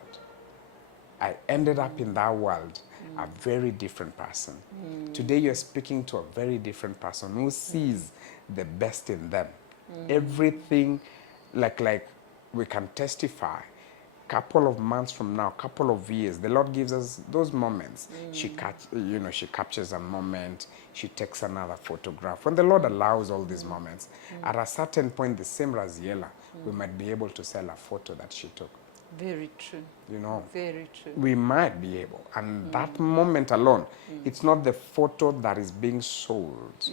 I ended up in that world a very different person. Today you're speaking to a very different person who sees the best in them. Everything, like we can testify. Couple of months from now, couple of years, the Lord gives us those moments. She captures a moment. She takes another photograph. When the Lord allows all these moments, at a certain point, the same Raziela, we might be able to sell a photo that she took. Very true. You know, Very true. we might be able. And that moment alone, it's not the photo that is being sold.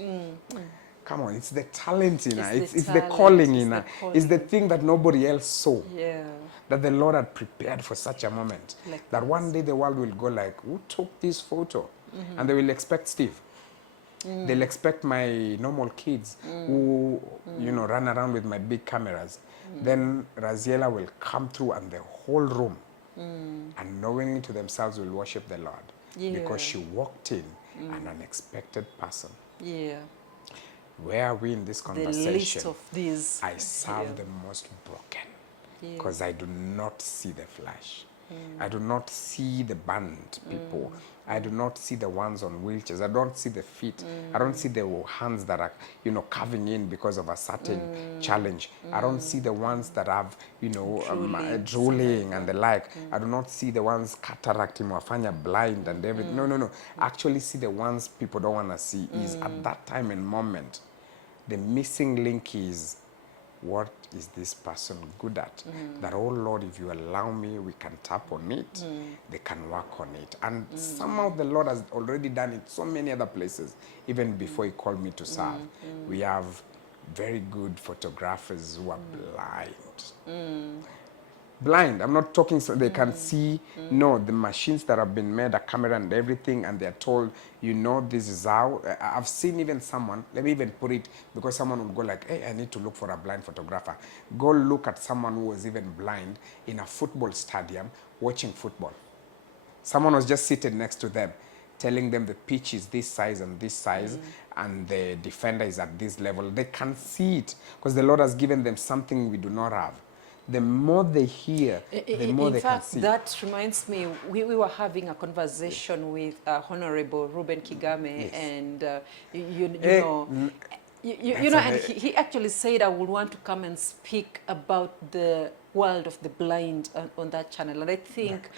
Come on, it's the talent in her. It's the talent, calling it's in the her. It's the thing that nobody else saw. Yeah. That the Lord had prepared for such a moment. Like that one day the world will go like, who took this photo? And they will expect Steve. They'll expect my normal kids who, run around with my big cameras. Then Raziela will come through and the whole room, unknowingly to themselves, will worship the Lord. Yeah. Because she walked in an unexpected person. Yeah. Where are we in this The conversation? list of these. I serve Yeah. the most broken. Yeah. Because I do not see the flesh. I do not see the band people. I do not see the ones on wheelchairs. I don't see the feet. I don't see the hands that are, carving in because of a certain challenge. I don't see the ones that have, drooling and the like. I do not see the ones cataract, wafanya blind and everything. No. I actually see the ones people don't want to see. Is at that time and moment, the missing link is, what is this person good at? That, oh Lord, if you allow me, we can tap on it. They can work on it. And somehow the Lord has already done it so many other places, even before he called me to serve. We have very good photographers who are blind. Blind, I'm not talking so they can see. No, the machines that have been made, a camera and everything, and they're told, this is how. I've seen even someone, let me even put it, because someone would go like, hey, I need to look for a blind photographer. Go look at someone who was even blind in a football stadium watching football. Someone was just seated next to them, telling them the pitch is this size and this size, and the defender is at this level. They can see it, because the Lord has given them something we do not have. The more they hear, the more they can see. In fact, that reminds me, we were having a conversation with Honorable Ruben Kigame, and and he actually said, I would want to come and speak about the world of the blind on that channel. And I think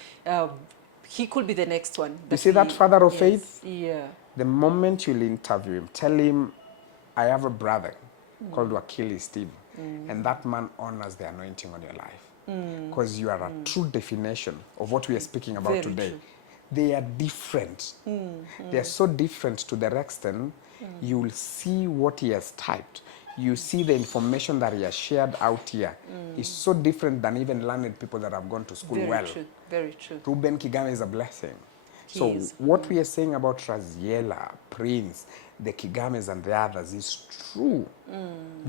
he could be the next one. You see that father of faith? Yeah. The moment you'll interview him, tell him, I have a brother called Wakili Steve. and that man honors the anointing on your life. Because you are a true definition of what we are speaking about Very today. true. They are different. They are so different to the extent you will see what he has typed. You see the information that he has shared out here is so different than even learned people that have gone to school Very well. true. Very true. Ruben Kigame is a blessing. He So is. what we are saying about Raziela, Prince, the Kigames and the others is true.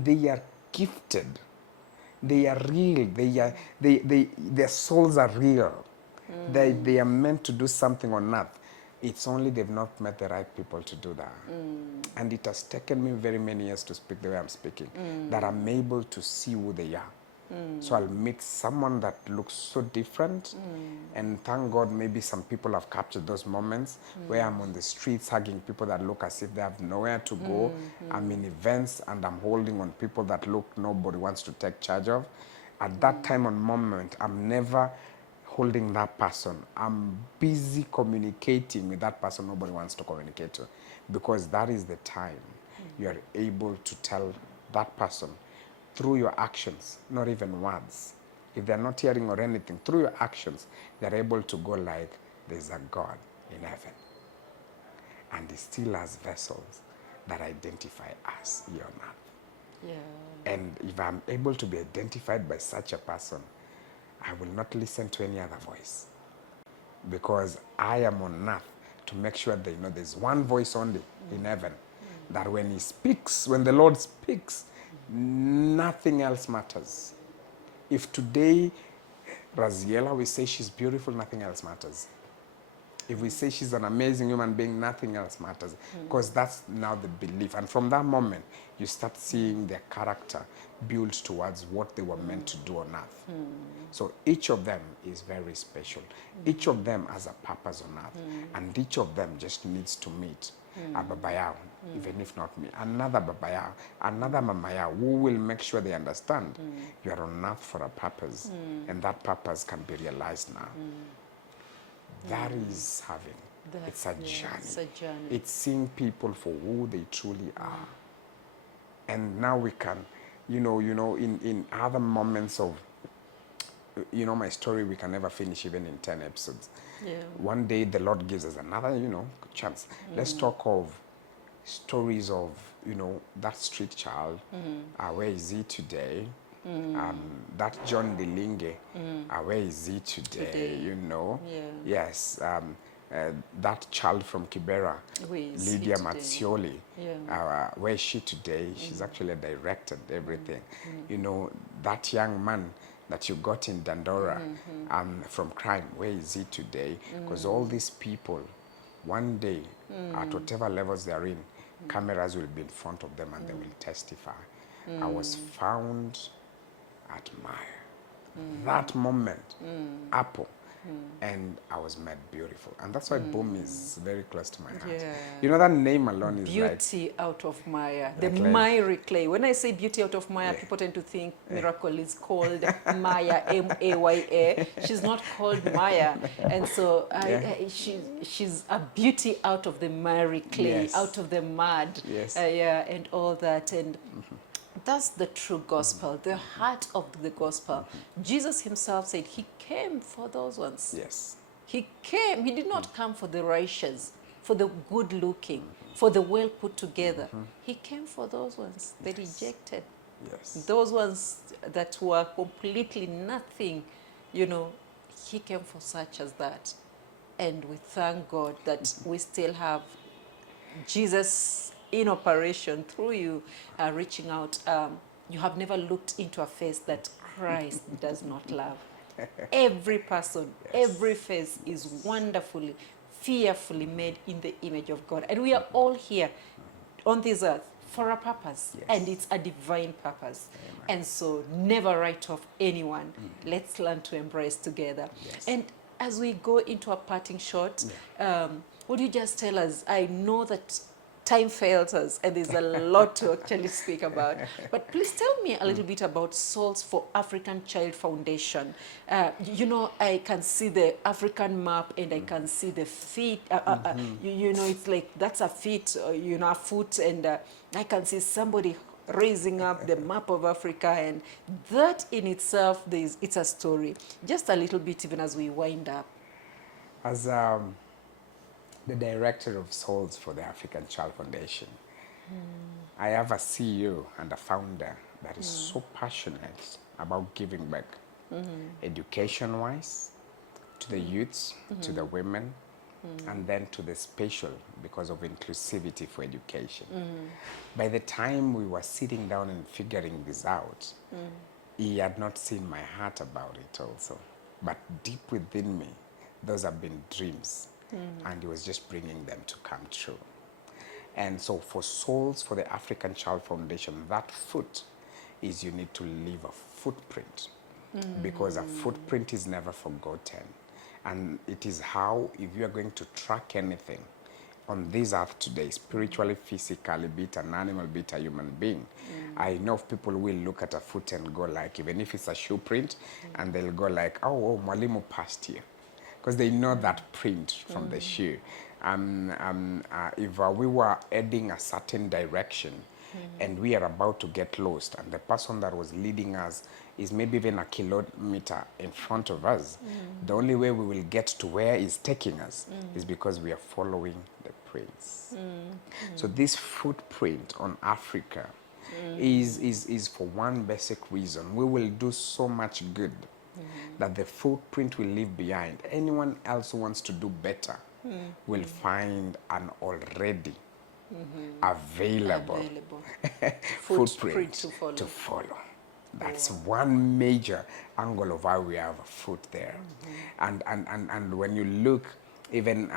They are gifted. They are real. Their souls are real. They are meant to do something on earth. It's only they've not met the right people to do that. And it has taken me very many years to speak the way I'm speaking, that I'm able to see who they are. So I'll meet someone that looks so different, and thank God maybe some people have captured those moments where I'm on the streets hugging people that look as if they have nowhere to go. I'm in events and I'm holding on people that look nobody wants to take charge of. At that time and moment, I'm never holding that person. I'm busy communicating with that person nobody wants to communicate to, because that is the time you are able to tell that person through your actions, not even words. If they're not hearing or anything, through your actions, they're able to go like, there's a God in heaven. And he still has vessels that identify us here on earth. Yeah. And if I'm able to be identified by such a person, I will not listen to any other voice. Because I am on earth to make sure they know there's one voice only in heaven. That when he speaks, when the Lord speaks, nothing else matters. If today Raziela, we say she's beautiful, nothing else matters. If we say she's an amazing human being, nothing else matters. Because that's now the belief. And from that moment, you start seeing their character build towards what they were meant to do on earth. So each of them is very special. Each of them has a purpose on earth. And each of them just needs to meet a Baba Yao, even if not me, another Baba Yao, another Mama Yao, who will make sure they understand you are on earth for a purpose, and that purpose can be realized now. That is having. It's a journey. It's a journey. It's seeing people for who they truly are. And now we can, in other moments of, my story, we can never finish even in 10 episodes. Yeah. One day the Lord gives us another, chance. Let's talk of stories of, that street child. Where is he today? That John Delinge, where is he today? Yeah. Yes, that child from Kibera, Lydia Mazzioli, where is she today? She's actually a director, everything. That young man that you got in Dandora from crime, where is he today? Because all these people, one day, at whatever levels they're in, cameras will be in front of them and they will testify. I was found at Mire. That moment, Apple, and I was made beautiful. And that's why Boom is very close to my heart. Yeah. That name alone is beauty out of Mire, the clay. Mire clay. When I say beauty out of Mire, people tend to think miracle is called Maya, M-A-Y-A. She's not called Maya. And so she's a beauty out of the Mire clay, out of the mud, and all that. And that's the true gospel, the heart of the gospel. Jesus himself said he came for those ones. Yes. He came, he did not come for the righteous, for the good looking, for the well put together. He came for those ones, the rejected. Yes. Those ones that were completely nothing, he came for such as that. And we thank God that we still have Jesus in operation through you, reaching out. You have never looked into a face that Christ does not love. Every person, every face is wonderfully, fearfully made in the image of God. And we are all here on this earth for a purpose. And it's a divine purpose. Amen. And so never write off anyone. Let's learn to embrace together. And as we go into a parting shot, would you just tell us, I know that time fails us and there's a lot to actually speak about, but please tell me a little bit about Souls for African Child Foundation. I can see the African map and I can see the feet, it's like that's a feet, a foot, and I can see somebody raising up the map of Africa, and that in itself, it's a story. Just a little bit, even as we wind up. As the director of Souls for the African Child Foundation, I have a CEO and a founder that is so passionate about giving back, education-wise, to the youths, to the women, and then to the special, because of inclusivity for education. By the time we were sitting down and figuring this out, he had not seen my heart about it also. But deep within me, those have been dreams, and he was just bringing them to come true. And so for Souls for the African Child Foundation, that foot is you need to leave a footprint, because a footprint is never forgotten. And it is how, if you are going to track anything on this earth today, spiritually, physically, be it an animal, be it a human being, I know of people will look at a foot and go like, even if it's a shoe print, and they'll go like, oh, Mwalimu passed here. Because they know that print from the shoe. If we were heading a certain direction, and we are about to get lost, and the person that was leading us is maybe even a kilometer in front of us, the only way we will get to where he's taking us is because we are following the prints. So this footprint on Africa is for one basic reason. We will do so much good that the footprint will leave behind. Anyone else who wants to do better will find an already available footprint to follow. That's one major angle of how we have a foot there. And when you look, even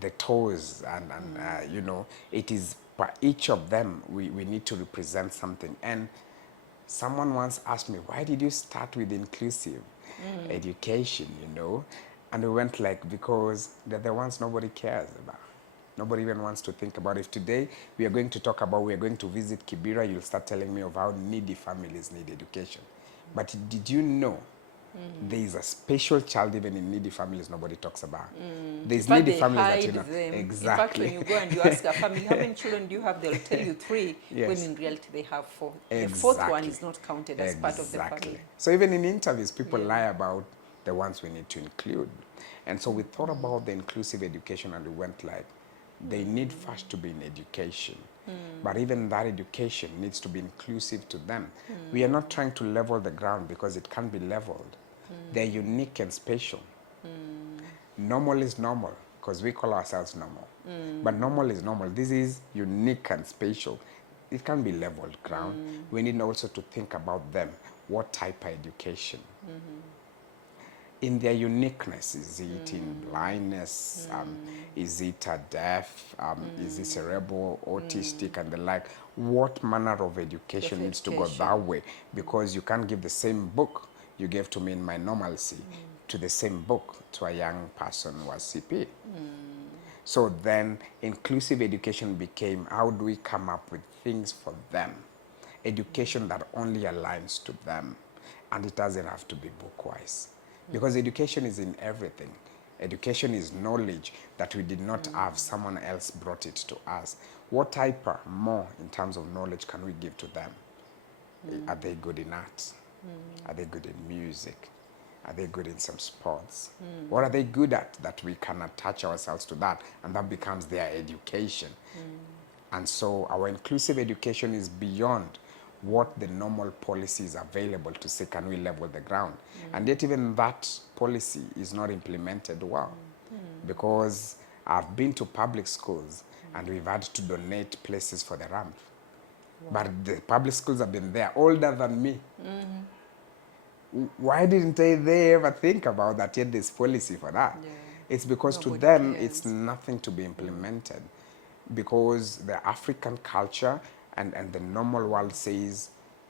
the toes, and you know, it is for each of them, we need to represent something. And someone once asked me, why did you start with inclusive education, you know? And we went like, because they're the ones nobody cares about. Nobody even wants to think about. If today we are going to talk about, we are going to visit Kibera, you'll start telling me of how needy families need education. But did you know there is a special child even in needy families nobody talks about? There's needy families that you know. Them. Exactly. In fact, when you go and you ask a family, how many children do you have? They'll tell you 3, when in reality they have 4. Exactly. The 4th one is not counted as part of the family. So even in interviews, people lie about the ones we need to include. And so we thought about the inclusive education, and we went like, they need first to be in education. But even that education needs to be inclusive to them. We are not trying to level the ground, because it can't be leveled. They're unique and special. Normal is normal, because we call ourselves normal. But normal is normal. This is unique and special. It can't be leveled ground. We need also to think about them. What type of education? In their uniqueness, is it in blindness, is it deaf, is it cerebral, autistic, and the like? What manner of education needs to go that way? Because you can't give the same book you gave to me in my normalcy to the same book to a young person who was CP. So then inclusive education became, how do we come up with things for them? Education that only aligns to them, and it doesn't have to be book-wise. Because education is in everything. Education is knowledge that we did not have, someone else brought it to us. What type of more in terms of knowledge can we give to them? Are they good in art? Are they good in music? Are they good in some sports? What are they good at that we can attach ourselves to that, and that becomes their education? And so our inclusive education is beyond what the normal policy is available to say, can we level the ground? And yet even that policy is not implemented well. Because I've been to public schools and we've had to donate places for the ramp. But the public schools have been there older than me. Why didn't they ever think about that, yet there's policy for that? It's because nobody to them cares. It's nothing to be implemented. Because the African culture and the normal world says,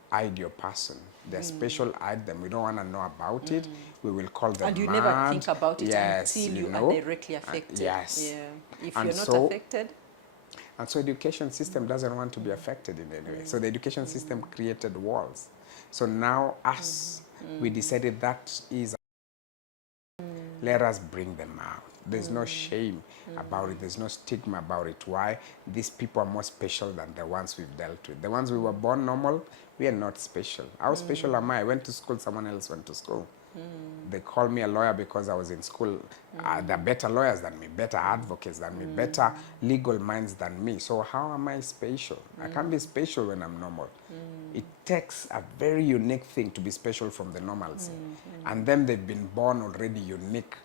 hide your person. They're special, hide them. We don't want to know about it. We will call them And you mad. never think about it until you know? are directly affected. Yes. If and you're not affected. And so education system doesn't want to be affected in any way. So the education system created walls. So now us, we decided that is, let us bring them out. There's no shame about it. There's no stigma about it. Why? These people are more special than the ones we've dealt with. The ones we were born normal, we are not special. How special am I? I went to school, someone else went to school. They call me a lawyer because I was in school. They're better lawyers than me, better advocates than me, better legal minds than me. So how am I special? I can't be special when I'm normal. It takes a very unique thing to be special from the normalcy. And then they've been born already unique,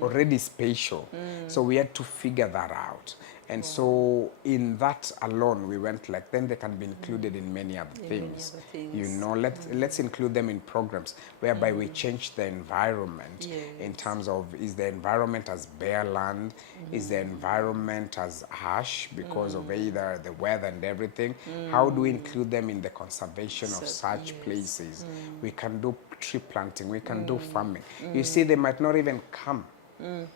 already special. So we had to figure that out. And so in that alone, we went like, then they can be included in many other things. You know, let's include them in programs whereby we change the environment in terms of, is the environment as bare land? Is the environment as harsh because of either the weather and everything? How do we include them in the conservation of such places? We can do tree planting, we can do farming. You see, they might not even come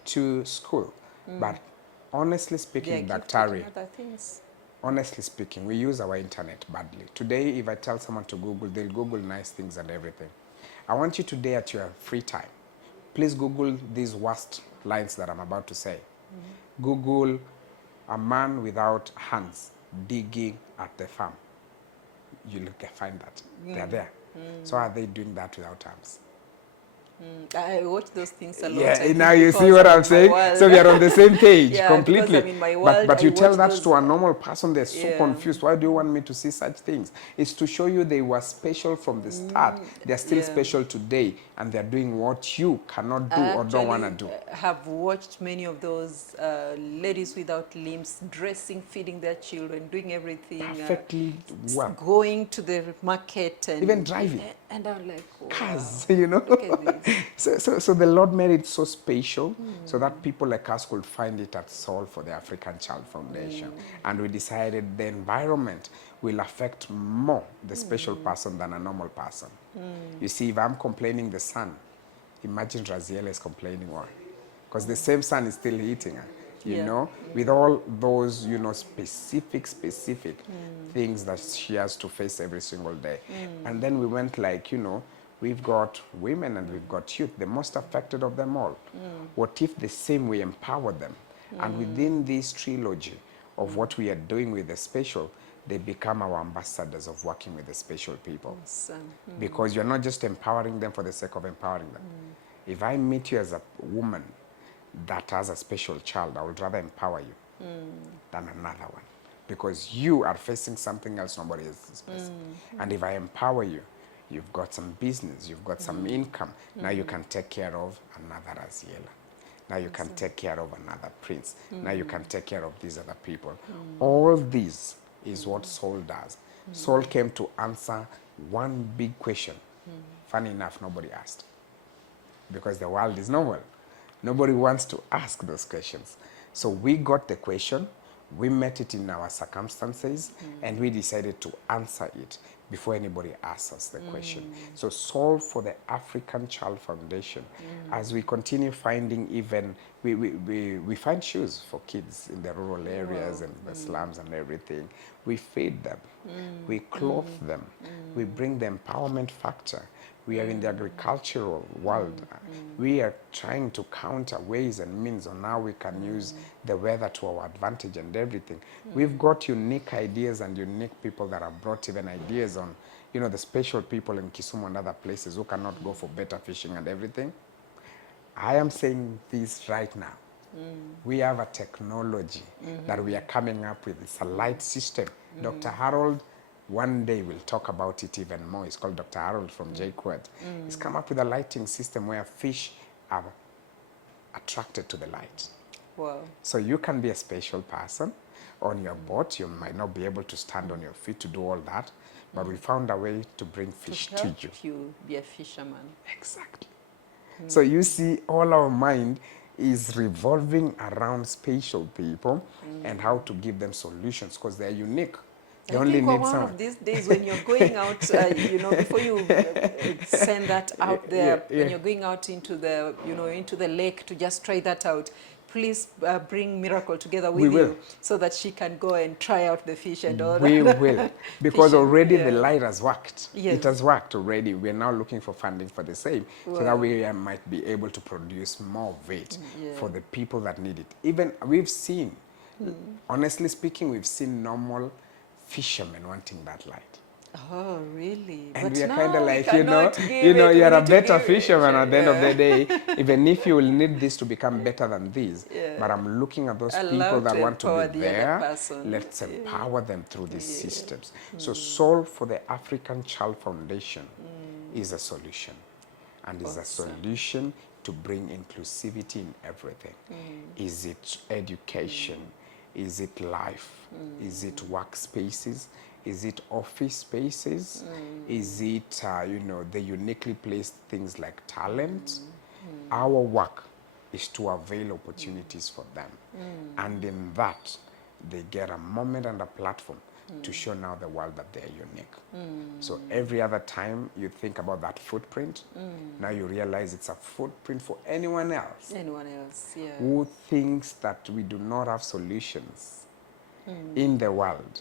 to school, but honestly speaking, Daktari, honestly speaking, we use our internet badly. Today, if I tell someone to Google, they'll Google nice things and everything. I want you today at your free time, please Google these worst lines that I'm about to say. Google a man without hands digging at the farm. You'll find that. They're there. So are they doing that without arms? I watch those things a lot. Yeah, now you see what I'm saying? So we are on the same page completely. I'm in my world, but you tell that to a normal person, they're so confused. Why do you want me to see such things? It's to show you they were special from the start. They're still special today, and they're doing what you cannot do or don't want to do. I have watched many of those ladies without limbs, dressing, feeding their children, doing everything. Perfectly well. Going to the market. And even driving. And I'm like, wow. Cars, you know. Look at this. So the Lord made it so spatial so that people like us could find it at Soul for the African Child Foundation. And we decided the environment will affect more the special person than a normal person. You see, if I'm complaining the sun, imagine Raziel is complaining why? Because the same sun is still hitting her. You know, with all those, you know, specific things that she has to face every single day. And then we went like, you know, we've got women and we've got youth, the most affected of them all. What if the same we empower them? And within this trilogy of what we are doing with the special, they become our ambassadors of working with the special people. Awesome. Because you're not just empowering them for the sake of empowering them. If I meet you as a woman that has a special child, I would rather empower you than another one. Because you are facing something else nobody else is facing. And if I empower you, you've got some business, you've got some income. Now you can take care of another Aziela. Now you can take care of another prince. Now you can take care of these other people. All this is what Soul does. Soul came to answer one big question. Funny enough, nobody asked. Because the world is normal. Nobody wants to ask those questions. So we got the question, we met it in our circumstances, and we decided to answer it before anybody asks us the question. So Soul for the African Child Foundation, as we continue finding even, we find shoes for kids in the rural areas and the slums and everything. We feed them, we clothe them, we bring the empowerment factor. We are in the agricultural world. We are trying to counter ways and means on how we can use the weather to our advantage and everything. We've got unique ideas and unique people that have brought even ideas on, you know, the special people in Kisumu and other places who cannot go for better fishing and everything. I am saying this right now. We have a technology that we are coming up with. It's a light system. Dr. Harold, one day we'll talk about it even more. It's called Dr. Harold from JQuad. He's come up with a lighting system where fish are attracted to the light. Wow. So you can be a special person on your boat. You might not be able to stand on your feet to do all that, but we found a way to bring fish to you. You be a fisherman. Exactly. So you see, all our mind is revolving around special people and how to give them solutions because they're unique. I think one of these days when you're going out, you know, before you send that out there, when you're going out into the, you know, into the lake to just try that out, please bring Miracle together with We will. you so that she can go and try out the fish and all We that. will, because Fishing, already yeah. the light has worked. Yes. It has worked already. We're now looking for funding for the same, so that Wow. we might be able to produce more of it Yeah. for the people that need it. Even we've seen, honestly speaking, we've seen normal fishermen wanting that light. Oh, really? And But we are now kind of we like, cannot give you're it. We a need to better give it. fisherman at the end of Yeah. the day, even if you will need this to become better than this. Yeah. But I'm looking at those Allow people that to want to empower be the other there. person. Let's Yeah. empower them through these Yeah. systems. So Soul for the African Child Foundation is a solution. And is a solution to bring inclusivity in everything. Is it education? Is it life? Is it workspaces? Is it office spaces? Is it, the uniquely placed things like talent? Our work is to avail opportunities for them. And in that, they get a moment and a platform to show now the world that they're unique. So every other time you think about that footprint, now you realize it's a footprint for anyone else. Anyone else, yeah. Who thinks that we do not have solutions in the world.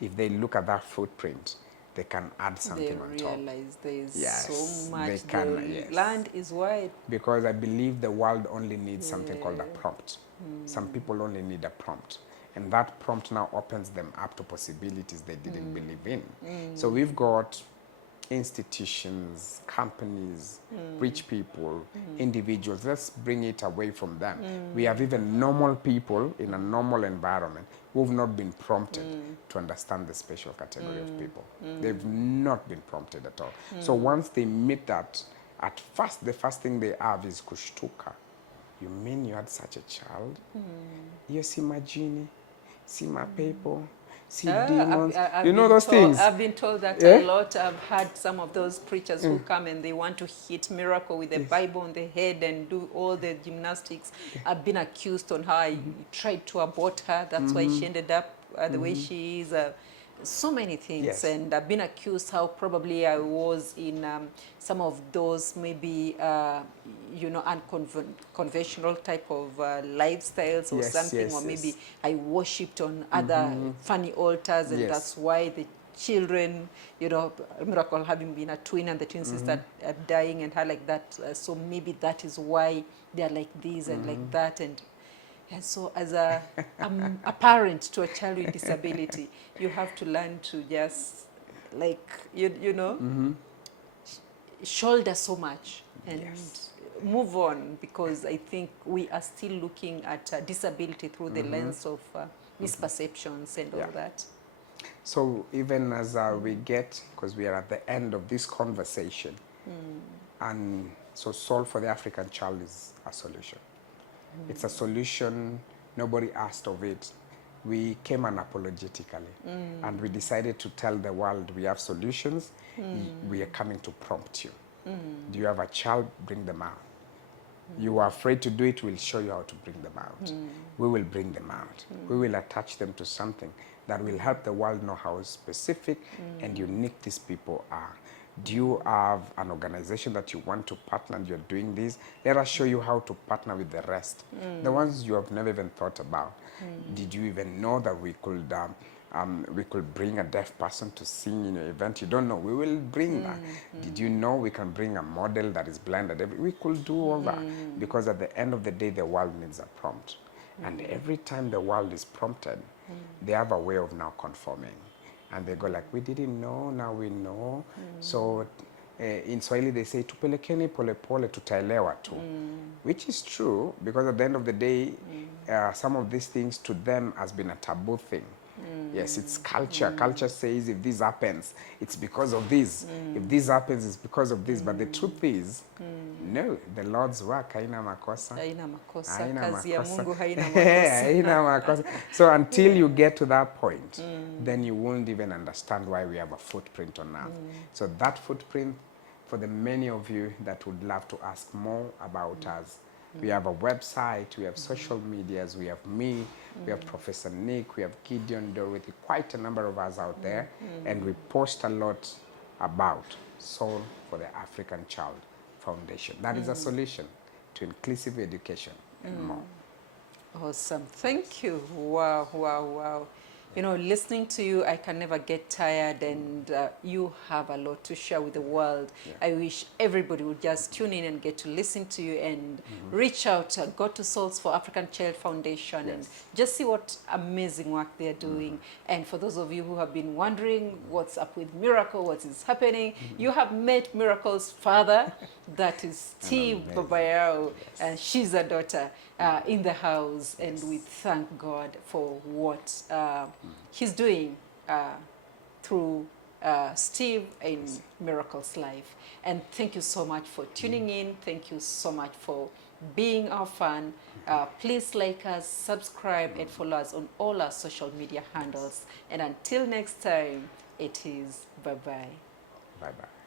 If they look at that footprint, they can add something on top. They realize there is Yes, so they much. can, The yes. land is wide. Because I believe the world only needs something called a prompt. Some people only need a prompt. And that prompt now opens them up to possibilities they didn't believe in. So we've got institutions, companies, rich people, individuals. Let's bring it away from them. We have even normal people in a normal environment who've not been prompted to understand the special category of people. They've not been prompted at all. So once they meet that, at first, the first thing they have is kushtuka. You mean you had such a child? You see my genie, see my people, see demons. I've You know been those things? I've been told that Yeah? a lot. I've had some of those preachers who come and they want to hit Miracle with the Bible on the head and do all the gymnastics. I've been accused on how I tried to abort her. That's why she ended up the way she is. So many things. Yes. And I've been accused how probably I was in some of those maybe, unconventional type of lifestyles or Yes, something, yes, or maybe yes. I worshipped on other funny altars, and Yes. that's why the children, Miracle having been a twin and the twin sister dying and her like that. So maybe that is why they're like this and like that. And so as a parent to a child with disability, you have to learn to just shoulder so much and move on, because I think we are still looking at disability through the lens of misperceptions and all that. So even as we get, because we are at the end of this conversation, and so Soul for the African Child is a solution. It's a solution, nobody asked of it. We came unapologetically, and we decided to tell the world we have solutions. We are coming to prompt you. Do you have a child? Bring them out. You are afraid to do it, we'll show you how to bring them out. We will bring them out. We will attach them to something that will help the world know how specific and unique these people are. Do you have an organization that you want to partner and you're doing this? Let us show you how to partner with the rest. The ones you have never even thought about. Did you even know that we could bring a deaf person to sing in your event? You don't know. We will bring that. Did you know we can bring a model that is blinded? We could do all that, because at the end of the day, the world needs a prompt. And every time the world is prompted, they have a way of now conforming. And they go like, we didn't know, now we know. So in Swahili they say, tupelekeni pole pole tutaelewa tu. Which is true, because at the end of the day, some of these things to them has been a taboo thing. Yes, it's culture. Culture says if this happens, it's because of this. If this happens, it's because of this. But the truth is, no, the Lord's work, haina makosa. Haina makosa. Haina Kazi ya makosa. Mungu haina makosa. Haina makosa. So until you get to that point, then you won't even understand why we have a footprint on earth. So that footprint, for the many of you that would love to ask more about us, we have a website, we have social medias, we have me, we have Professor Nick, we have Gideon, Dorothy, quite a number of us out there, and we post a lot about Soul for the African Child Foundation. That is a solution to inclusive education and more. Awesome. Thank you. Wow, wow, wow. You know, listening to you, I can never get tired, and you have a lot to share with the world. Yeah. I wish everybody would just tune in and get to listen to you and reach out, go to Souls for African Child Foundation and Yes. just see what amazing work they're doing. And for those of you who have been wondering what's up with Miracle, what is happening, you have met Miracle's father, that is Steve amazing. Baba Yao, Yes. and she's a daughter in the house, and we thank God for what he's doing through Steve in Miracle's life. And thank you so much for tuning in. Thank you so much for being our fan. Please like us, subscribe, and follow us on all our social media handles. And until next time, it is bye-bye. Bye-bye.